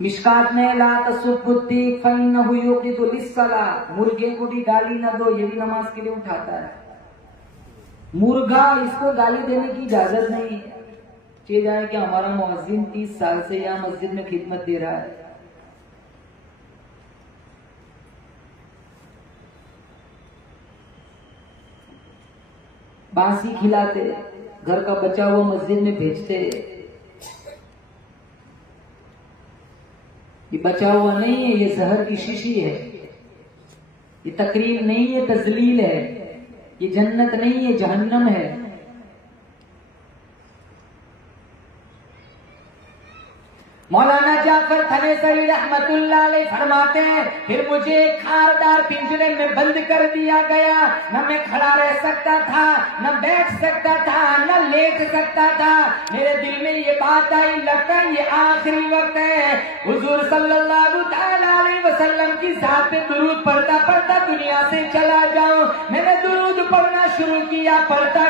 मिशकात में ला तसुब्बुत्ती फइन्नहु युक़िदु लिस्सलाह, मुर्गे को भी गाली ना दो, ये भी नमाज के लिए उठाता है। मुर्गा, इसको गाली देने की इजाजत नहीं है। चे जाए कि हमारा मुअज्जिन 30 साल से यहाँ मस्जिद में खिदमत दे रहा है, बासी खिलाते, घर का बचा हुआ मस्जिद में भेजते, बचा हुआ नहीं है, ये जहर की शीशी है। ये तकरीम नहीं है, तजलील है। ये जन्नत नहीं है, जहन्नम है। मौलाना जाफर थनेसरी रहमतुल्लाह अलैह फरमाते हैं, फिर मुझे एक खारदार पिंजरे में बंद कर दिया गया। न मैं खड़ा रह सकता था, न बैठ सकता था, न लेट सकता था। मेरे दिल में ये बात आई, लगता है ये आखिरी वक्त है, हुजूर सल्लल्लाहु तआला अलैहि वसल्लम की जात पे दुरूद पढ़ता पढ़ता दुनिया से चला जाऊं। मैंने दुरूद पढ़ना शुरू किया, पढ़ता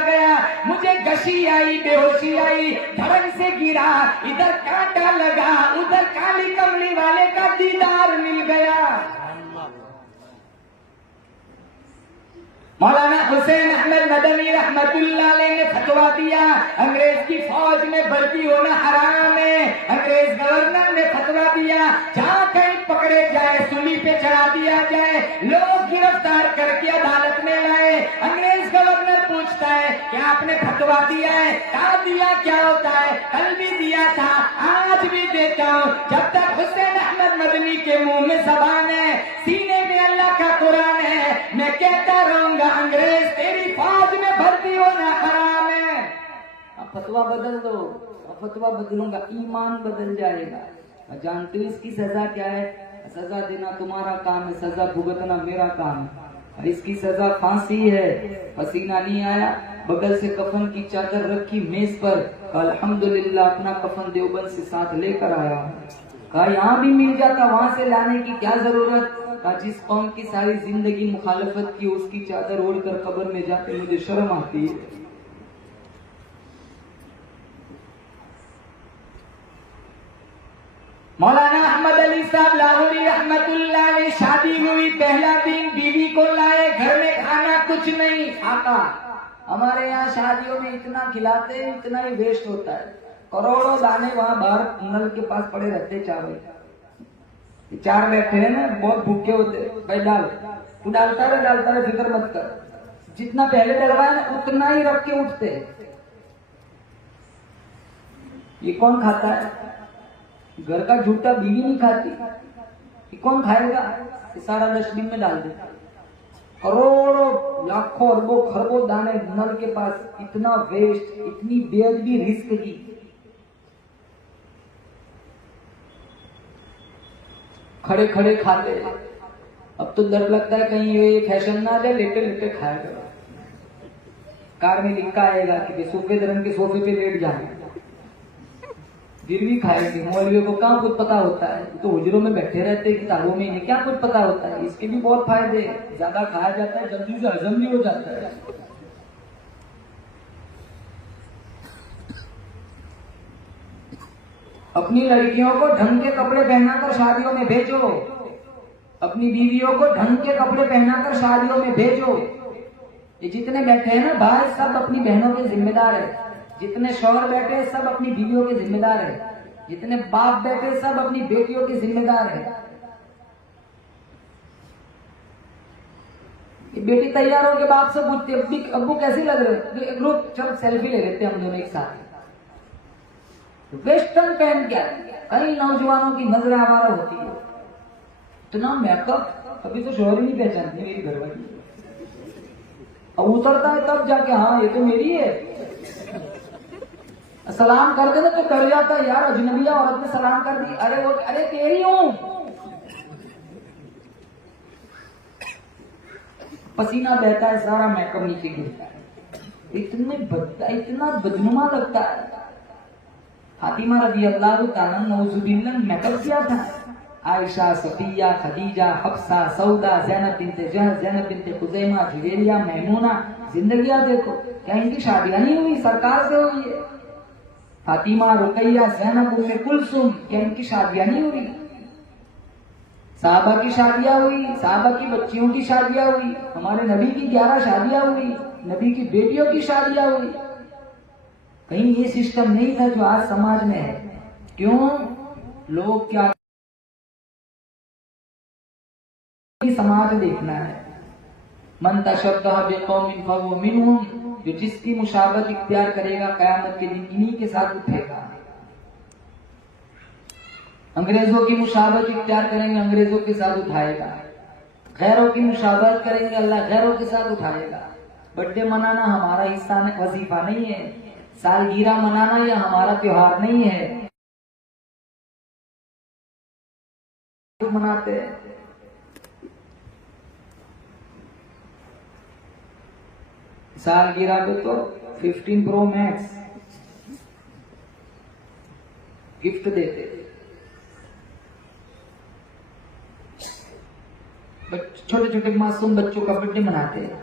गया, मुझे गशी आई, बेहोशी आई, धड़क से गिरा, इधर कांटा लगा, उधर काली कमली वाले का दीदार मिल गया। मौलाना हुसैन अहमद मदनी रहमतुल्लाह अलैह ने फतवा दिया, अंग्रेज की फौज में भर्ती होना हराम है। अंग्रेज गवर्नर ने फतवा दिया, जहाँ कहीं पकड़े जाए सूली पे चढ़ा दिया जाए। लोग गिरफ्तार करके अदालत में लाए। अंग्रेज गवर्नर पूछता है, क्या आपने फतवा दिया है? कहा दिया क्या होता है? कल भी दिया था, आज भी देता हूँ। जब तक हुसैन अहमद मदनी के मुंह में जबान है, सीने में अल्लाह का कुरान है, मैं कहता रहूंगा अंग्रेज तेरी फौज में भर्ती होना हराम है। अब फतवा बदल दो, अब फतवा बदलूंगा, ईमान बदल जाएगा। जानते हो इसकी सजा क्या है? सजा देना तुम्हारा काम है, सजा भुगतना मेरा काम है। इसकी सजा फांसी है। पसीना नहीं आया, बगल से कफन की चादर रखी मेज पर, अल्हम्दुलिल्लाह अपना कफन देवबंद से साथ लेकर आया। कहा यहाँ भी मिल जाता, वहां से लाने की क्या जरूरत। जिस कौम की सारी जिंदगी मुखालफत की, उसकी चादर ओढ़कर कब्र में जाते मुझे शर्म आती है। मौलाना अहमद अली साहब लाहौरी रहमतुल्लाह ने शादी हुई, पहला दिन बीवी को लाए, घर में खाना कुछ नहीं। आका हमारे यहाँ शादियों में इतना खिलाते हैं, इतना ही वेस्ट होता है। करोड़ों दाने वहाँ बाहर नल के पास पड़े रहते चावल। चार बैठे हैं ना, बहुत भूखे होते, भाई डाल, तू डालता रहे, फिक्र मत कर। जितना पहले डलवाया ना उतना ही रख के उठते। ये कौन खाता है? घर का झूठा बीवी नहीं खाती, ये कौन खाएगा? ये सारा डस्टबिन में डाल दे। करोड़ों लाखों अरबों खरबों दाने नल के पास, इतना वेस्ट, इतनी बेअदबी रिस्क की। खड़े खड़े खाते। अब तो डर लगता है कहीं ये फैशन ना आ जाए, लेटे लेटे खाएगा। कार में लिखा आएगा कि सफेद रंग के सोफे पे लेट जाए, फिर भी खाएंगे। मौलवियों को कहाँ कुछ पता होता है, तो हुजरों में बैठे रहते हैं, किताबों में इन्हें क्या कुछ पता होता है। इसके भी बहुत फायदे हैं, ज्यादा खाया जाता है, जल्दी से हजम भी हो जाता है। अपनी लड़कियों को ढंग के कपड़े पहनाकर शादियों में भेजो, अपनी बीवियों को ढंग के कपड़े पहनाकर शादियों में भेजो। ये जितने बैठे हैं ना भाई, सब अपनी बहनों के जिम्मेदार है। जितने शौहर बैठे हैं सब अपनी बीवियों के जिम्मेदार है। जितने बाप बैठे सब अपनी बेटियों के जिम्मेदार है। ये बेटी तैयार होकर बाप से पूछती, अब्बू कैसी लग रहे हो? ग्रुप चल सेल्फी ले लेते हम दोनों एक साथ। वेस्टर्न पहन क्या, कई नौजवानों की नजर आवारा होती है। इतना मेकअप, अभी तो शोहर ही नहीं पहचानती मेरी घरवाली। अब उतरता है तब जाके, हाँ ये तो मेरी है। सलाम कर देना तो कर जाता है, यार अजनबिया औरत ने सलाम कर दी, अरे वो अरे तेरी हूं। पसीना बहता है, सारा मेकअप नीचे गिरता है, इतना बदनुमा लगता है। फातिमा रज़ी अल्लाह तआला नौजुबिल्लाह मेकअप किया था। आयशा, सफिया, खदीजा, हफ्सा, सौदा, ज़ैनब बिन्ते जहश, ज़ैनब बिन्ते खुज़ैमा, जुवेरिया, मैमूना, जिंदगियां देखो। क्या इनकी शादियां नहीं हुई? सरकार से हुई है। फातिमा, रुकैया, ज़ैनब, उम्मे कुलसुम, क्या इनकी शादियां नहीं हुई? साहबा की शादियां हुई, साहबा की बच्चियों की शादियां हुई, हमारे नबी की 11 शादियां हुई, नबी की बेटियों की शादियां हुई। कहीं ये सिस्टम नहीं था जो आज समाज में है। क्यों? लोग क्या समाज देखना है। मन तशब्बह बिक़ौमिन फहुव मिनहुम, जो जिसकी मुशाबहत इख्तियार करेगा कयामत के दिन इन्हीं के साथ उठेगा। अंग्रेजों की मुशाबत इख्तियार करेंगे, अंग्रेजों के साथ उठाएगा। गैरों की मुशाबत करेंगे, अल्लाह गैरों के साथ उठाएगा। बर्थडे मनाना हमारा हिस्सा वजीफा नहीं है, सालगिरह मनाना यह हमारा त्योहार नहीं है। मनाते हैं सालगिरह पे तो 15 प्रो मैक्स गिफ्ट देते, छोटे छोटे मासूम बच्चों का बर्थडे मनाते हैं।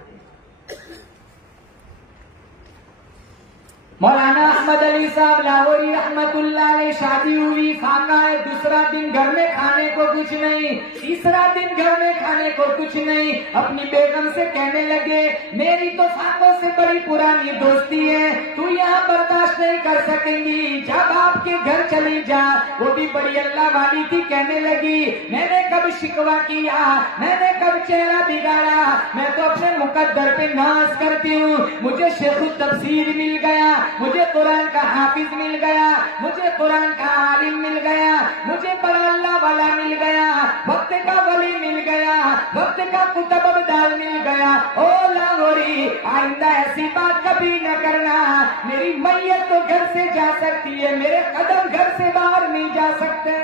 मौलाना अहमद अली साहब लाहौरी रहमतुल्लाह अलैह शादी हुई, फाका है, दूसरा दिन घर में खाने को कुछ नहीं, तीसरा दिन घर में खाने को कुछ नहीं। अपनी बेगम से कहने लगे, मेरी तो फाकों से बड़ी पुरानी दोस्ती है, तू यहाँ बर्दाश्त नहीं कर सकेंगी, जब आपके घर चली जा। वो भी बड़ी अल्लाह वाली थी, कहने लगी, मैंने कब शिकवा किया, मैंने कब चेहरा बिगाड़ा, मैं तो अपने मुकद्दर पे नाज करती हूँ। मुझे शेख तफसीर मिल गया, मुझे कुरान का हाफिज मिल गया, मुझे कुरान का आलिम मिल गया, मुझे बड़ा अल्लाह वाला मिल गया, वक्त का वली मिल गया, वक्त का कुतुब अब्दाल मिल गया। ओ लाहौरी, आइंदा ऐसी बात कभी न करना। मेरी मैयत तो घर से जा सकती है, मेरे कदम घर से बाहर नहीं जा सकते।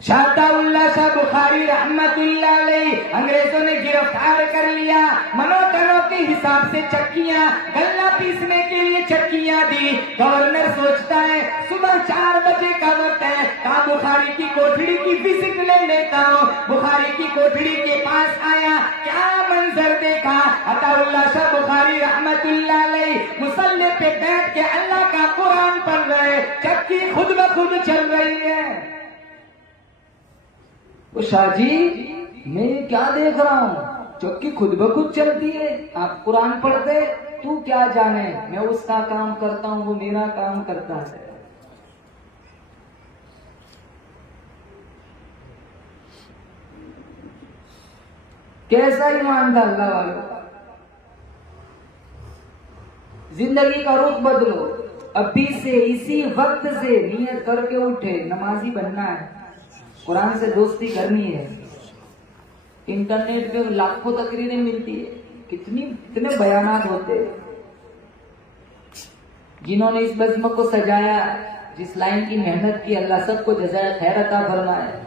शाहउल्लाह शाह बुखारी रहमतुल्लाह अलैह अंग्रेजों ने गिरफ्तार कर लिया, मनोतनों के हिसाब से चक्कियां, गल्ला पीसने के लिए चक्कियां दी। गवर्नर सोचता है सुबह 4 बजे का वक्त है, कहा बुखारी की कोठड़ी की विजिट ले लेता हूँ। बुखारी की कोठड़ी के पास आया, क्या मंजर देखा, अताउल्लाह शाह बुखारी रहमतुल्लाह अलैह मुसल्ले पे बैठ के अल्लाह का कुरान पढ़ रहे, चक्की खुद ब खुद चल रही है। वो शाह जी, मैं क्या देख रहा हूँ, चक्की खुद ब खुद चलती है, आप कुरान पढ़ते, तू क्या जाने, मैं उसका काम करता हूँ, वो मेरा काम करता है। कैसा ईमानदार अल्लाह वालों, जिंदगी का रुख बदलो, अभी से इसी वक्त से नियत करके उठे, नमाजी बनना है, कुरान से दोस्ती करनी है। इंटरनेट पे लाखों तकरीरें मिलती है, कितने बयानात होते हैं। जिन्होंने इस बज़्म को सजाया, जिस लाइन की मेहनत की, अल्लाह सबको जज़ाए खैर अता फरमाए।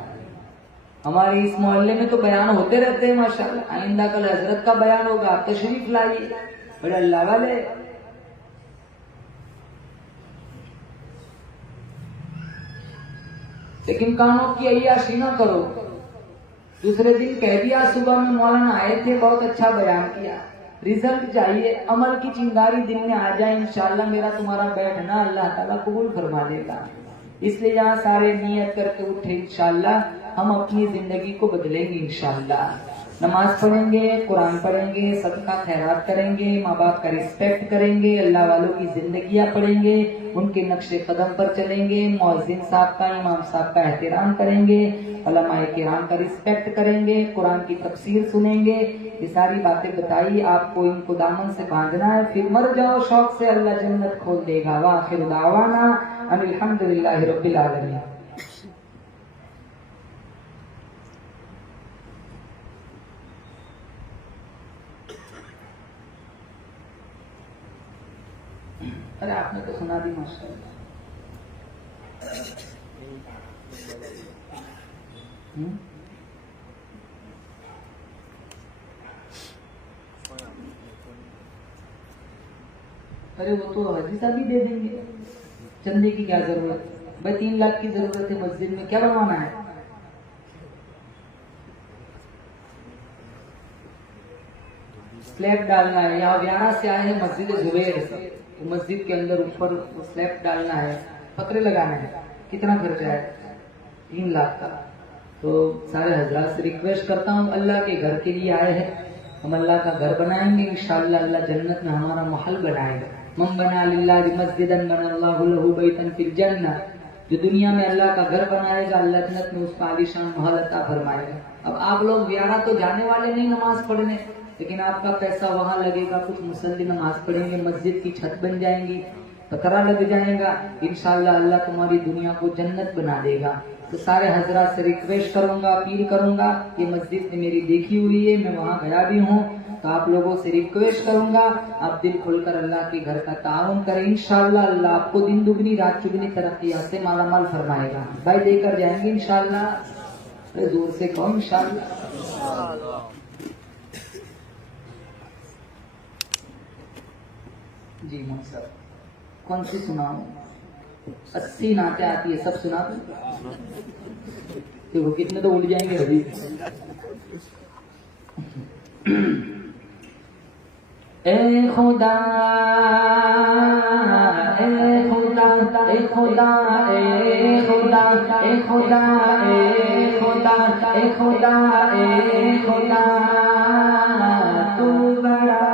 हमारे इस मोहल्ले में तो बयान होते रहते हैं माशाअल्लाह। आइंदा कल हजरत का बयान होगा, आप तशरीफ लाइए, बड़े अल्लाह वाले। लेकिन कानों की अय्याशी ना करो। दूसरे दिन कह दिया सुबह में मौलाना आए थे, बहुत अच्छा बयान किया, रिजल्ट चाहिए, अमल की चिंगारी दिन में आ जाए, इंशाल्लाह मेरा तुम्हारा बैठना अल्लाह ताला कबूल फरमा लेगा। इसलिए यहाँ सारे नियत करके उठे, इंशाल्लाह हम अपनी जिंदगी को बदलेंगे। इंशाल्लाह नमाज पढ़ेंगे, कुरान पढ़ेंगे, सदका खैरात करेंगे, माँ बाप का रिस्पेक्ट करेंगे, अल्लाह वालों की जिंदगियां पढ़ेंगे, उनके नक्शे कदम पर चलेंगे, मौज़िन साहब का, इमाम साहब का एहतराम करेंगे, उलमाए किराम का रिस्पेक्ट करेंगे, कुरान की तफसीर सुनेंगे। ये सारी बातें बताई, आपको इनको दामन से बांधना है, फिर मर जाओ शौक से, अल्लाह जन्नत खोल देगा। वाखिर दावाना अनिल हम्दुलिल्लाहि रब्बिल आलमीन। अरे आपने तो सुना दी माशाअल्लाह। अरे वो तो हाजी साहब ही दे देंगे, चंदे की क्या जरूरत भाई, 3 लाख की जरूरत है, मस्जिद में क्या बनवाना है। स्लैब डालना है, यहाँ व्यारा से आए हैं मस्जिद जुबैर से, तो मस्जिद के अंदर ऊपर स्लैब डालना है, पत्रे लगाने हैं, कितना खर्चा है, 3 लाख का। तो सारे हजरात से रिक्वेस्ट करता हूँ, अल्लाह के घर के लिए आए हैं, हम अल्लाह का घर बनाएंगे इंशाअल्लाह, अल्लाह जन्नत में हमारा महल बनाएगा। मन बना लिल्लाहि मस्जिदन बनल्लाहु लहु बैतन फिल जन्नह, जो दुनिया में अल्लाह का घर बनाएगा, अल्लाह जन्नत में उसका आलीशान महल अता फरमाएगा। अब आप लोग व्यारा तो जाने वाले नहीं नमाज पढ़ने, लेकिन आपका पैसा वहां लगेगा, कुछ मुसल्ली नमाज पढ़ेंगे, मस्जिद की छत बन जाएंगी, पकड़ा लग जाएगा, इंशाअल्लाह अल्लाह तुम्हारी दुनिया को जन्नत बना देगा। तो सारे हजरात से रिक्वेस्ट करूंगा, अपील करूंगा, ये मस्जिद ने मेरी देखी हुई है, मैं वहाँ गया भी हूँ, तो आप लोगों से रिक्वेस्ट करूंगा आप दिल खोलकर अल्लाह के घर का ताउन करें। इंशाअल्लाह अल्लाह आपको दिन दुगनी रात चुगनी तरक्कियात से मालामाल फरमाएगा। भाई देकर जाएंगे इंशाअल्लाह, जोर से कहो इंशाअल्लाह। जी मोहम्मद साहब, कौन सी सुनाऊं? 80 नाते आती है, सब सुना देखो कितने तो उड़ जाएंगे अभी। ए खुदा ए खुदा ए खुदा ए खुदा ए खुदा ए खुदा ए खुदा ए खुदा तू बड़ा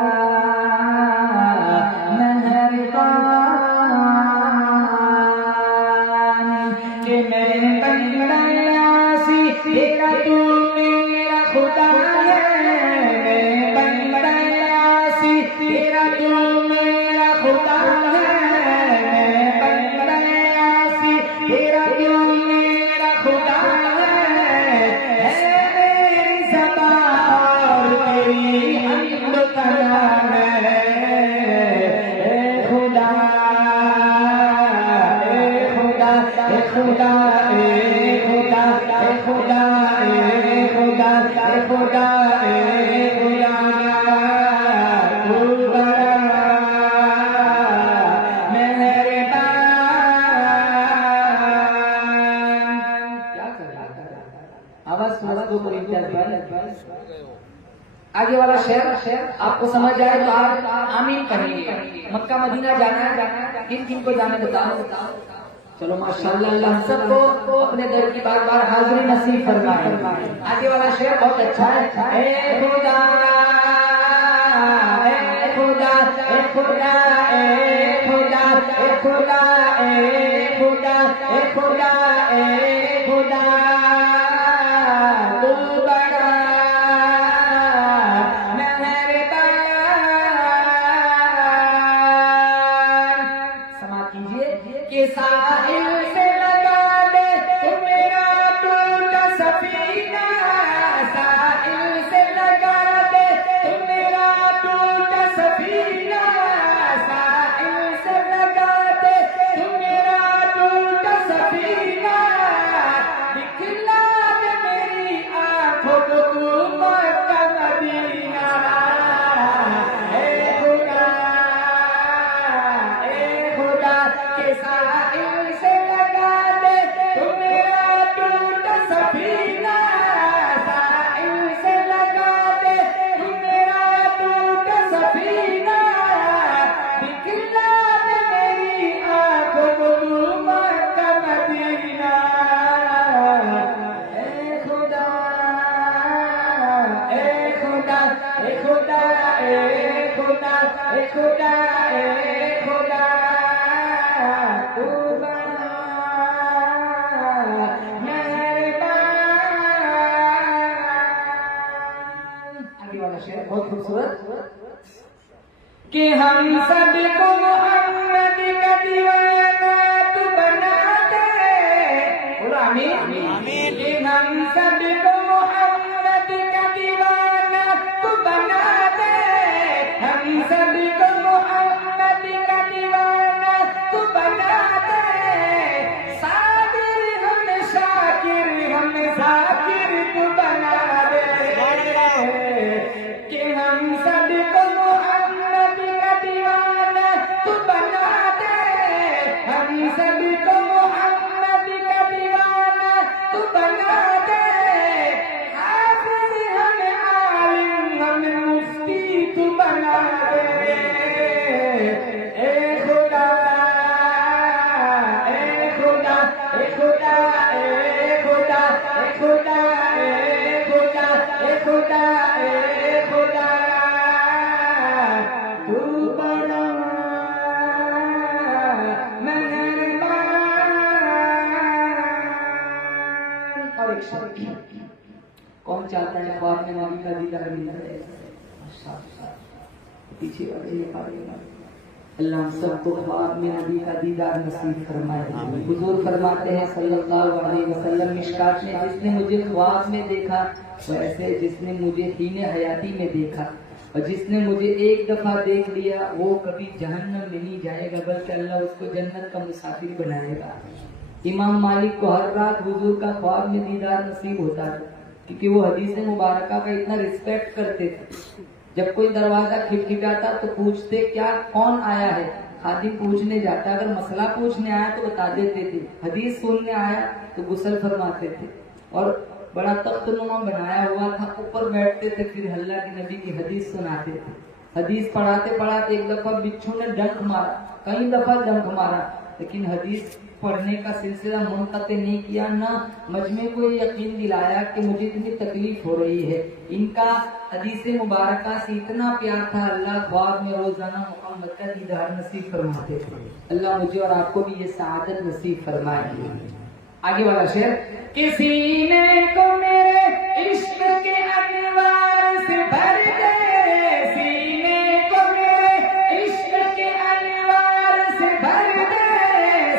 आगे वाला शेर आपको समझ आए तो आप आमीन कहेंगे। मक्का मदीना जाना है, किन किन को जाना बताओ। चलो माशाअल्लाह अल्लाह सबको अपने दर की बार बार हाजिरी नसीब फरमाए। आगे वाला शेर बहुत अच्छा है। ए खुदा ए खुदा ए खुदा ए खुदा ए खुदा ए खुदा ए खुदा ए खुदा बहुत खूबसूरत कि हम सबको मोहम्मद का दीवाना तू बना दे। बोलो आमीन। कि हम सबको मोहम्मद का दीवाना तू बना दे। हम सबको मोहम्मद का दीवाना तू बना दे। साबिर हम शाकिर हम जाकिर तू बना दे। कि हम सबको मोहम्मद का दीवाना तू बना दे। हम सबको मोहम्मद का दीवाना तू बना दे। हाफिज हम आलिम हम मुफ्ती तू बना दे। ए खुदा ए खुदा ए खुदा ए खुदा ए खुदा ए खुदा ए खुदा कौन चाहता है ख्वाब में नबी का दीदार मिल जाए? पीछे वाले ये अल्लाह हम सबको ख्वाब में नबी का दीदार नसीब फरमाए। हुजूर फरमाते हैं सल्लल्लाहु अलैहि वसल्लम मिशकात में, जिसने मुझे ख्वाब में देखा वैसे जिसने मुझे हीने हयाती में देखा, और जिसने मुझे एक दफा देख लिया वो कभी जहन्नम में नहीं जाएगा बल्कि अल्लाह उसको जन्नत का मुसाफिर बनाएगा। इमाम मालिक को हर रात हुजूर का ख्वाब में दीदार नसीब होता है, क्योंकि वो हदीस मुबारका का इतना रिस्पेक्ट करते थे। जब कोई दरवाजा खिटखिटाता तो पूछते क्या कौन आया है, खादिम पूछने जाता, अगर मसला पूछने आया तो बता देते थे, हदीस सुनने आया तो गुस्ल फरमाते थे, और बड़ा तख्तनुमा बनाया हुआ था, ऊपर बैठते थे, फिर अल्लाह के नबी की हदीस सुनाते थे। हदीस पढ़ाते पढ़ाते एक दफा बिच्छू ने डंक मारा, कई दफा डंक मारा, लेकिन हदीस पढ़ने का सिलसिला मुनक़ते नहीं किया, ना मजमे को यकीन दिलाया कि मुझे इतनी तकलीफ हो रही है। इनका हदीस मुबारका से इतना प्यार था, अल्लाह ख्वाब में रोजाना मोहम्मद का दीदार नसीब फरमाते थे। अल्लाह मुझे और आपको भी ये सआदत नसीब फरमाए। आगे वाला शेर, किसी ने को मेरे इश्क के अनवार से भर दे, सीने को मेरे इश्क के अनवार से भर दे,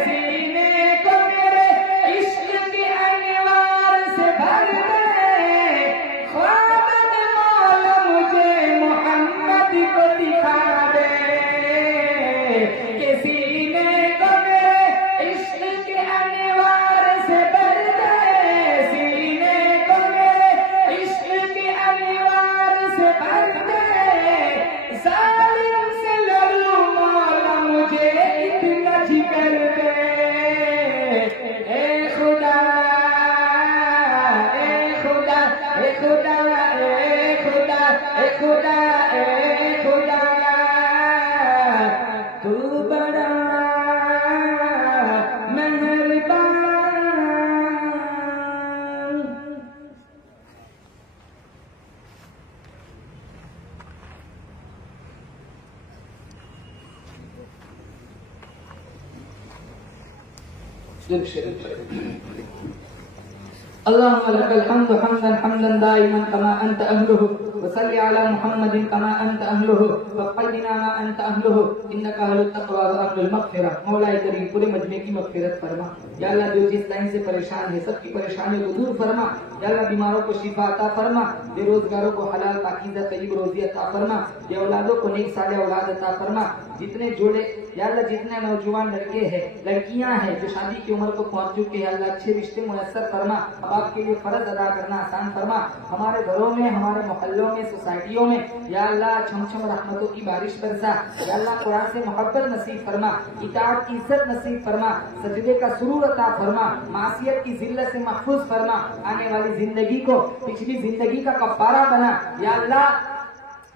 सीने को मेरे इश्क के अनवार से भर दे, ख्वाब में मौला मुझे मोहम्मद को दिखा दे, किसी ने को मेरे इश्क के अनवार से भर दे, सीने को मेरे इश्क के अनवार से भर दे, जालिम से लड़ूं मौला मुझे इतना जिक्र दे, ए खुदा ए खुदा ए खुदा ए खुदा ए खुदा ए खुदा, तू बड़ा मेहरबान। अल्लाहुम्मा लकल हम्दु हम्दन हम्दन दाइमन कमा अंत अहलुहु व सल्लि अला मुहम्मदिन कमा अंत अहलुहु व क़द्दिना मा अंत अहलुहु इन्नका अहलुत तक़वा व अहलुल मग़फ़िरा। मौला करीम पूरे मजमे की मग़फ़िरत फरमा। या अल्लाह जो जिस लाइन से परेशान है सबकी परेशानियों को दूर फरमा। या अल्लाह बीमारों को शिफा अता फरमा, बेरोजगारों को हलाल पाकीज़ा तय्यब रोज़ी अता फरमा, औलादों को नेक साले औलाद अता फरमा। जितने जोड़े या अल्लाह जितने नौजवान लड़के हैं लड़कियां हैं जो शादी की उम्र को पहुंच चुके हैं, अल्लाह अच्छे रिश्ते मुयस्सर फरमा, आपके लिए फर्ज अदा करना आसान फरमा। हमारे घरों में, हमारे मोहल्लों में, सोसाइटियों में या अल्लाह छमछम रहमतों की बारिश बरसा। या अल्लाह कुरान से मोहब्बत नसीब फरमा, इताअत की इज्जत नसीब फरमा, सजदे का सुरूर अता फरमा, मासियत की जिल्लत से महफूज फरमा। आने वाली जिंदगी को पिछली जिंदगी का कफ्फारा बना। या अल्लाह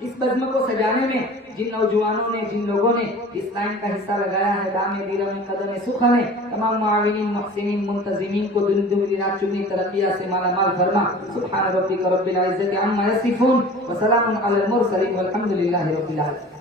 इस बज़्म को सजाने में जिन नौजवानों ने, जिन लोगों ने इस लाइन का हिस्सा लगाया है, दामे दीरम कदम सुखा ने तमाम मुआविनीन, मुहसिनीन, मुंतज़िमीन को दुनिया रात चुनी तरक्किया से माला माल फरमा। सुब्हान रब्बिका रब्बिल इज्जति अम्मा यसिफून व सलामुन अलल मुरसलीन वल्हम्दुलिल्लाहि रब्बिल आलमीन।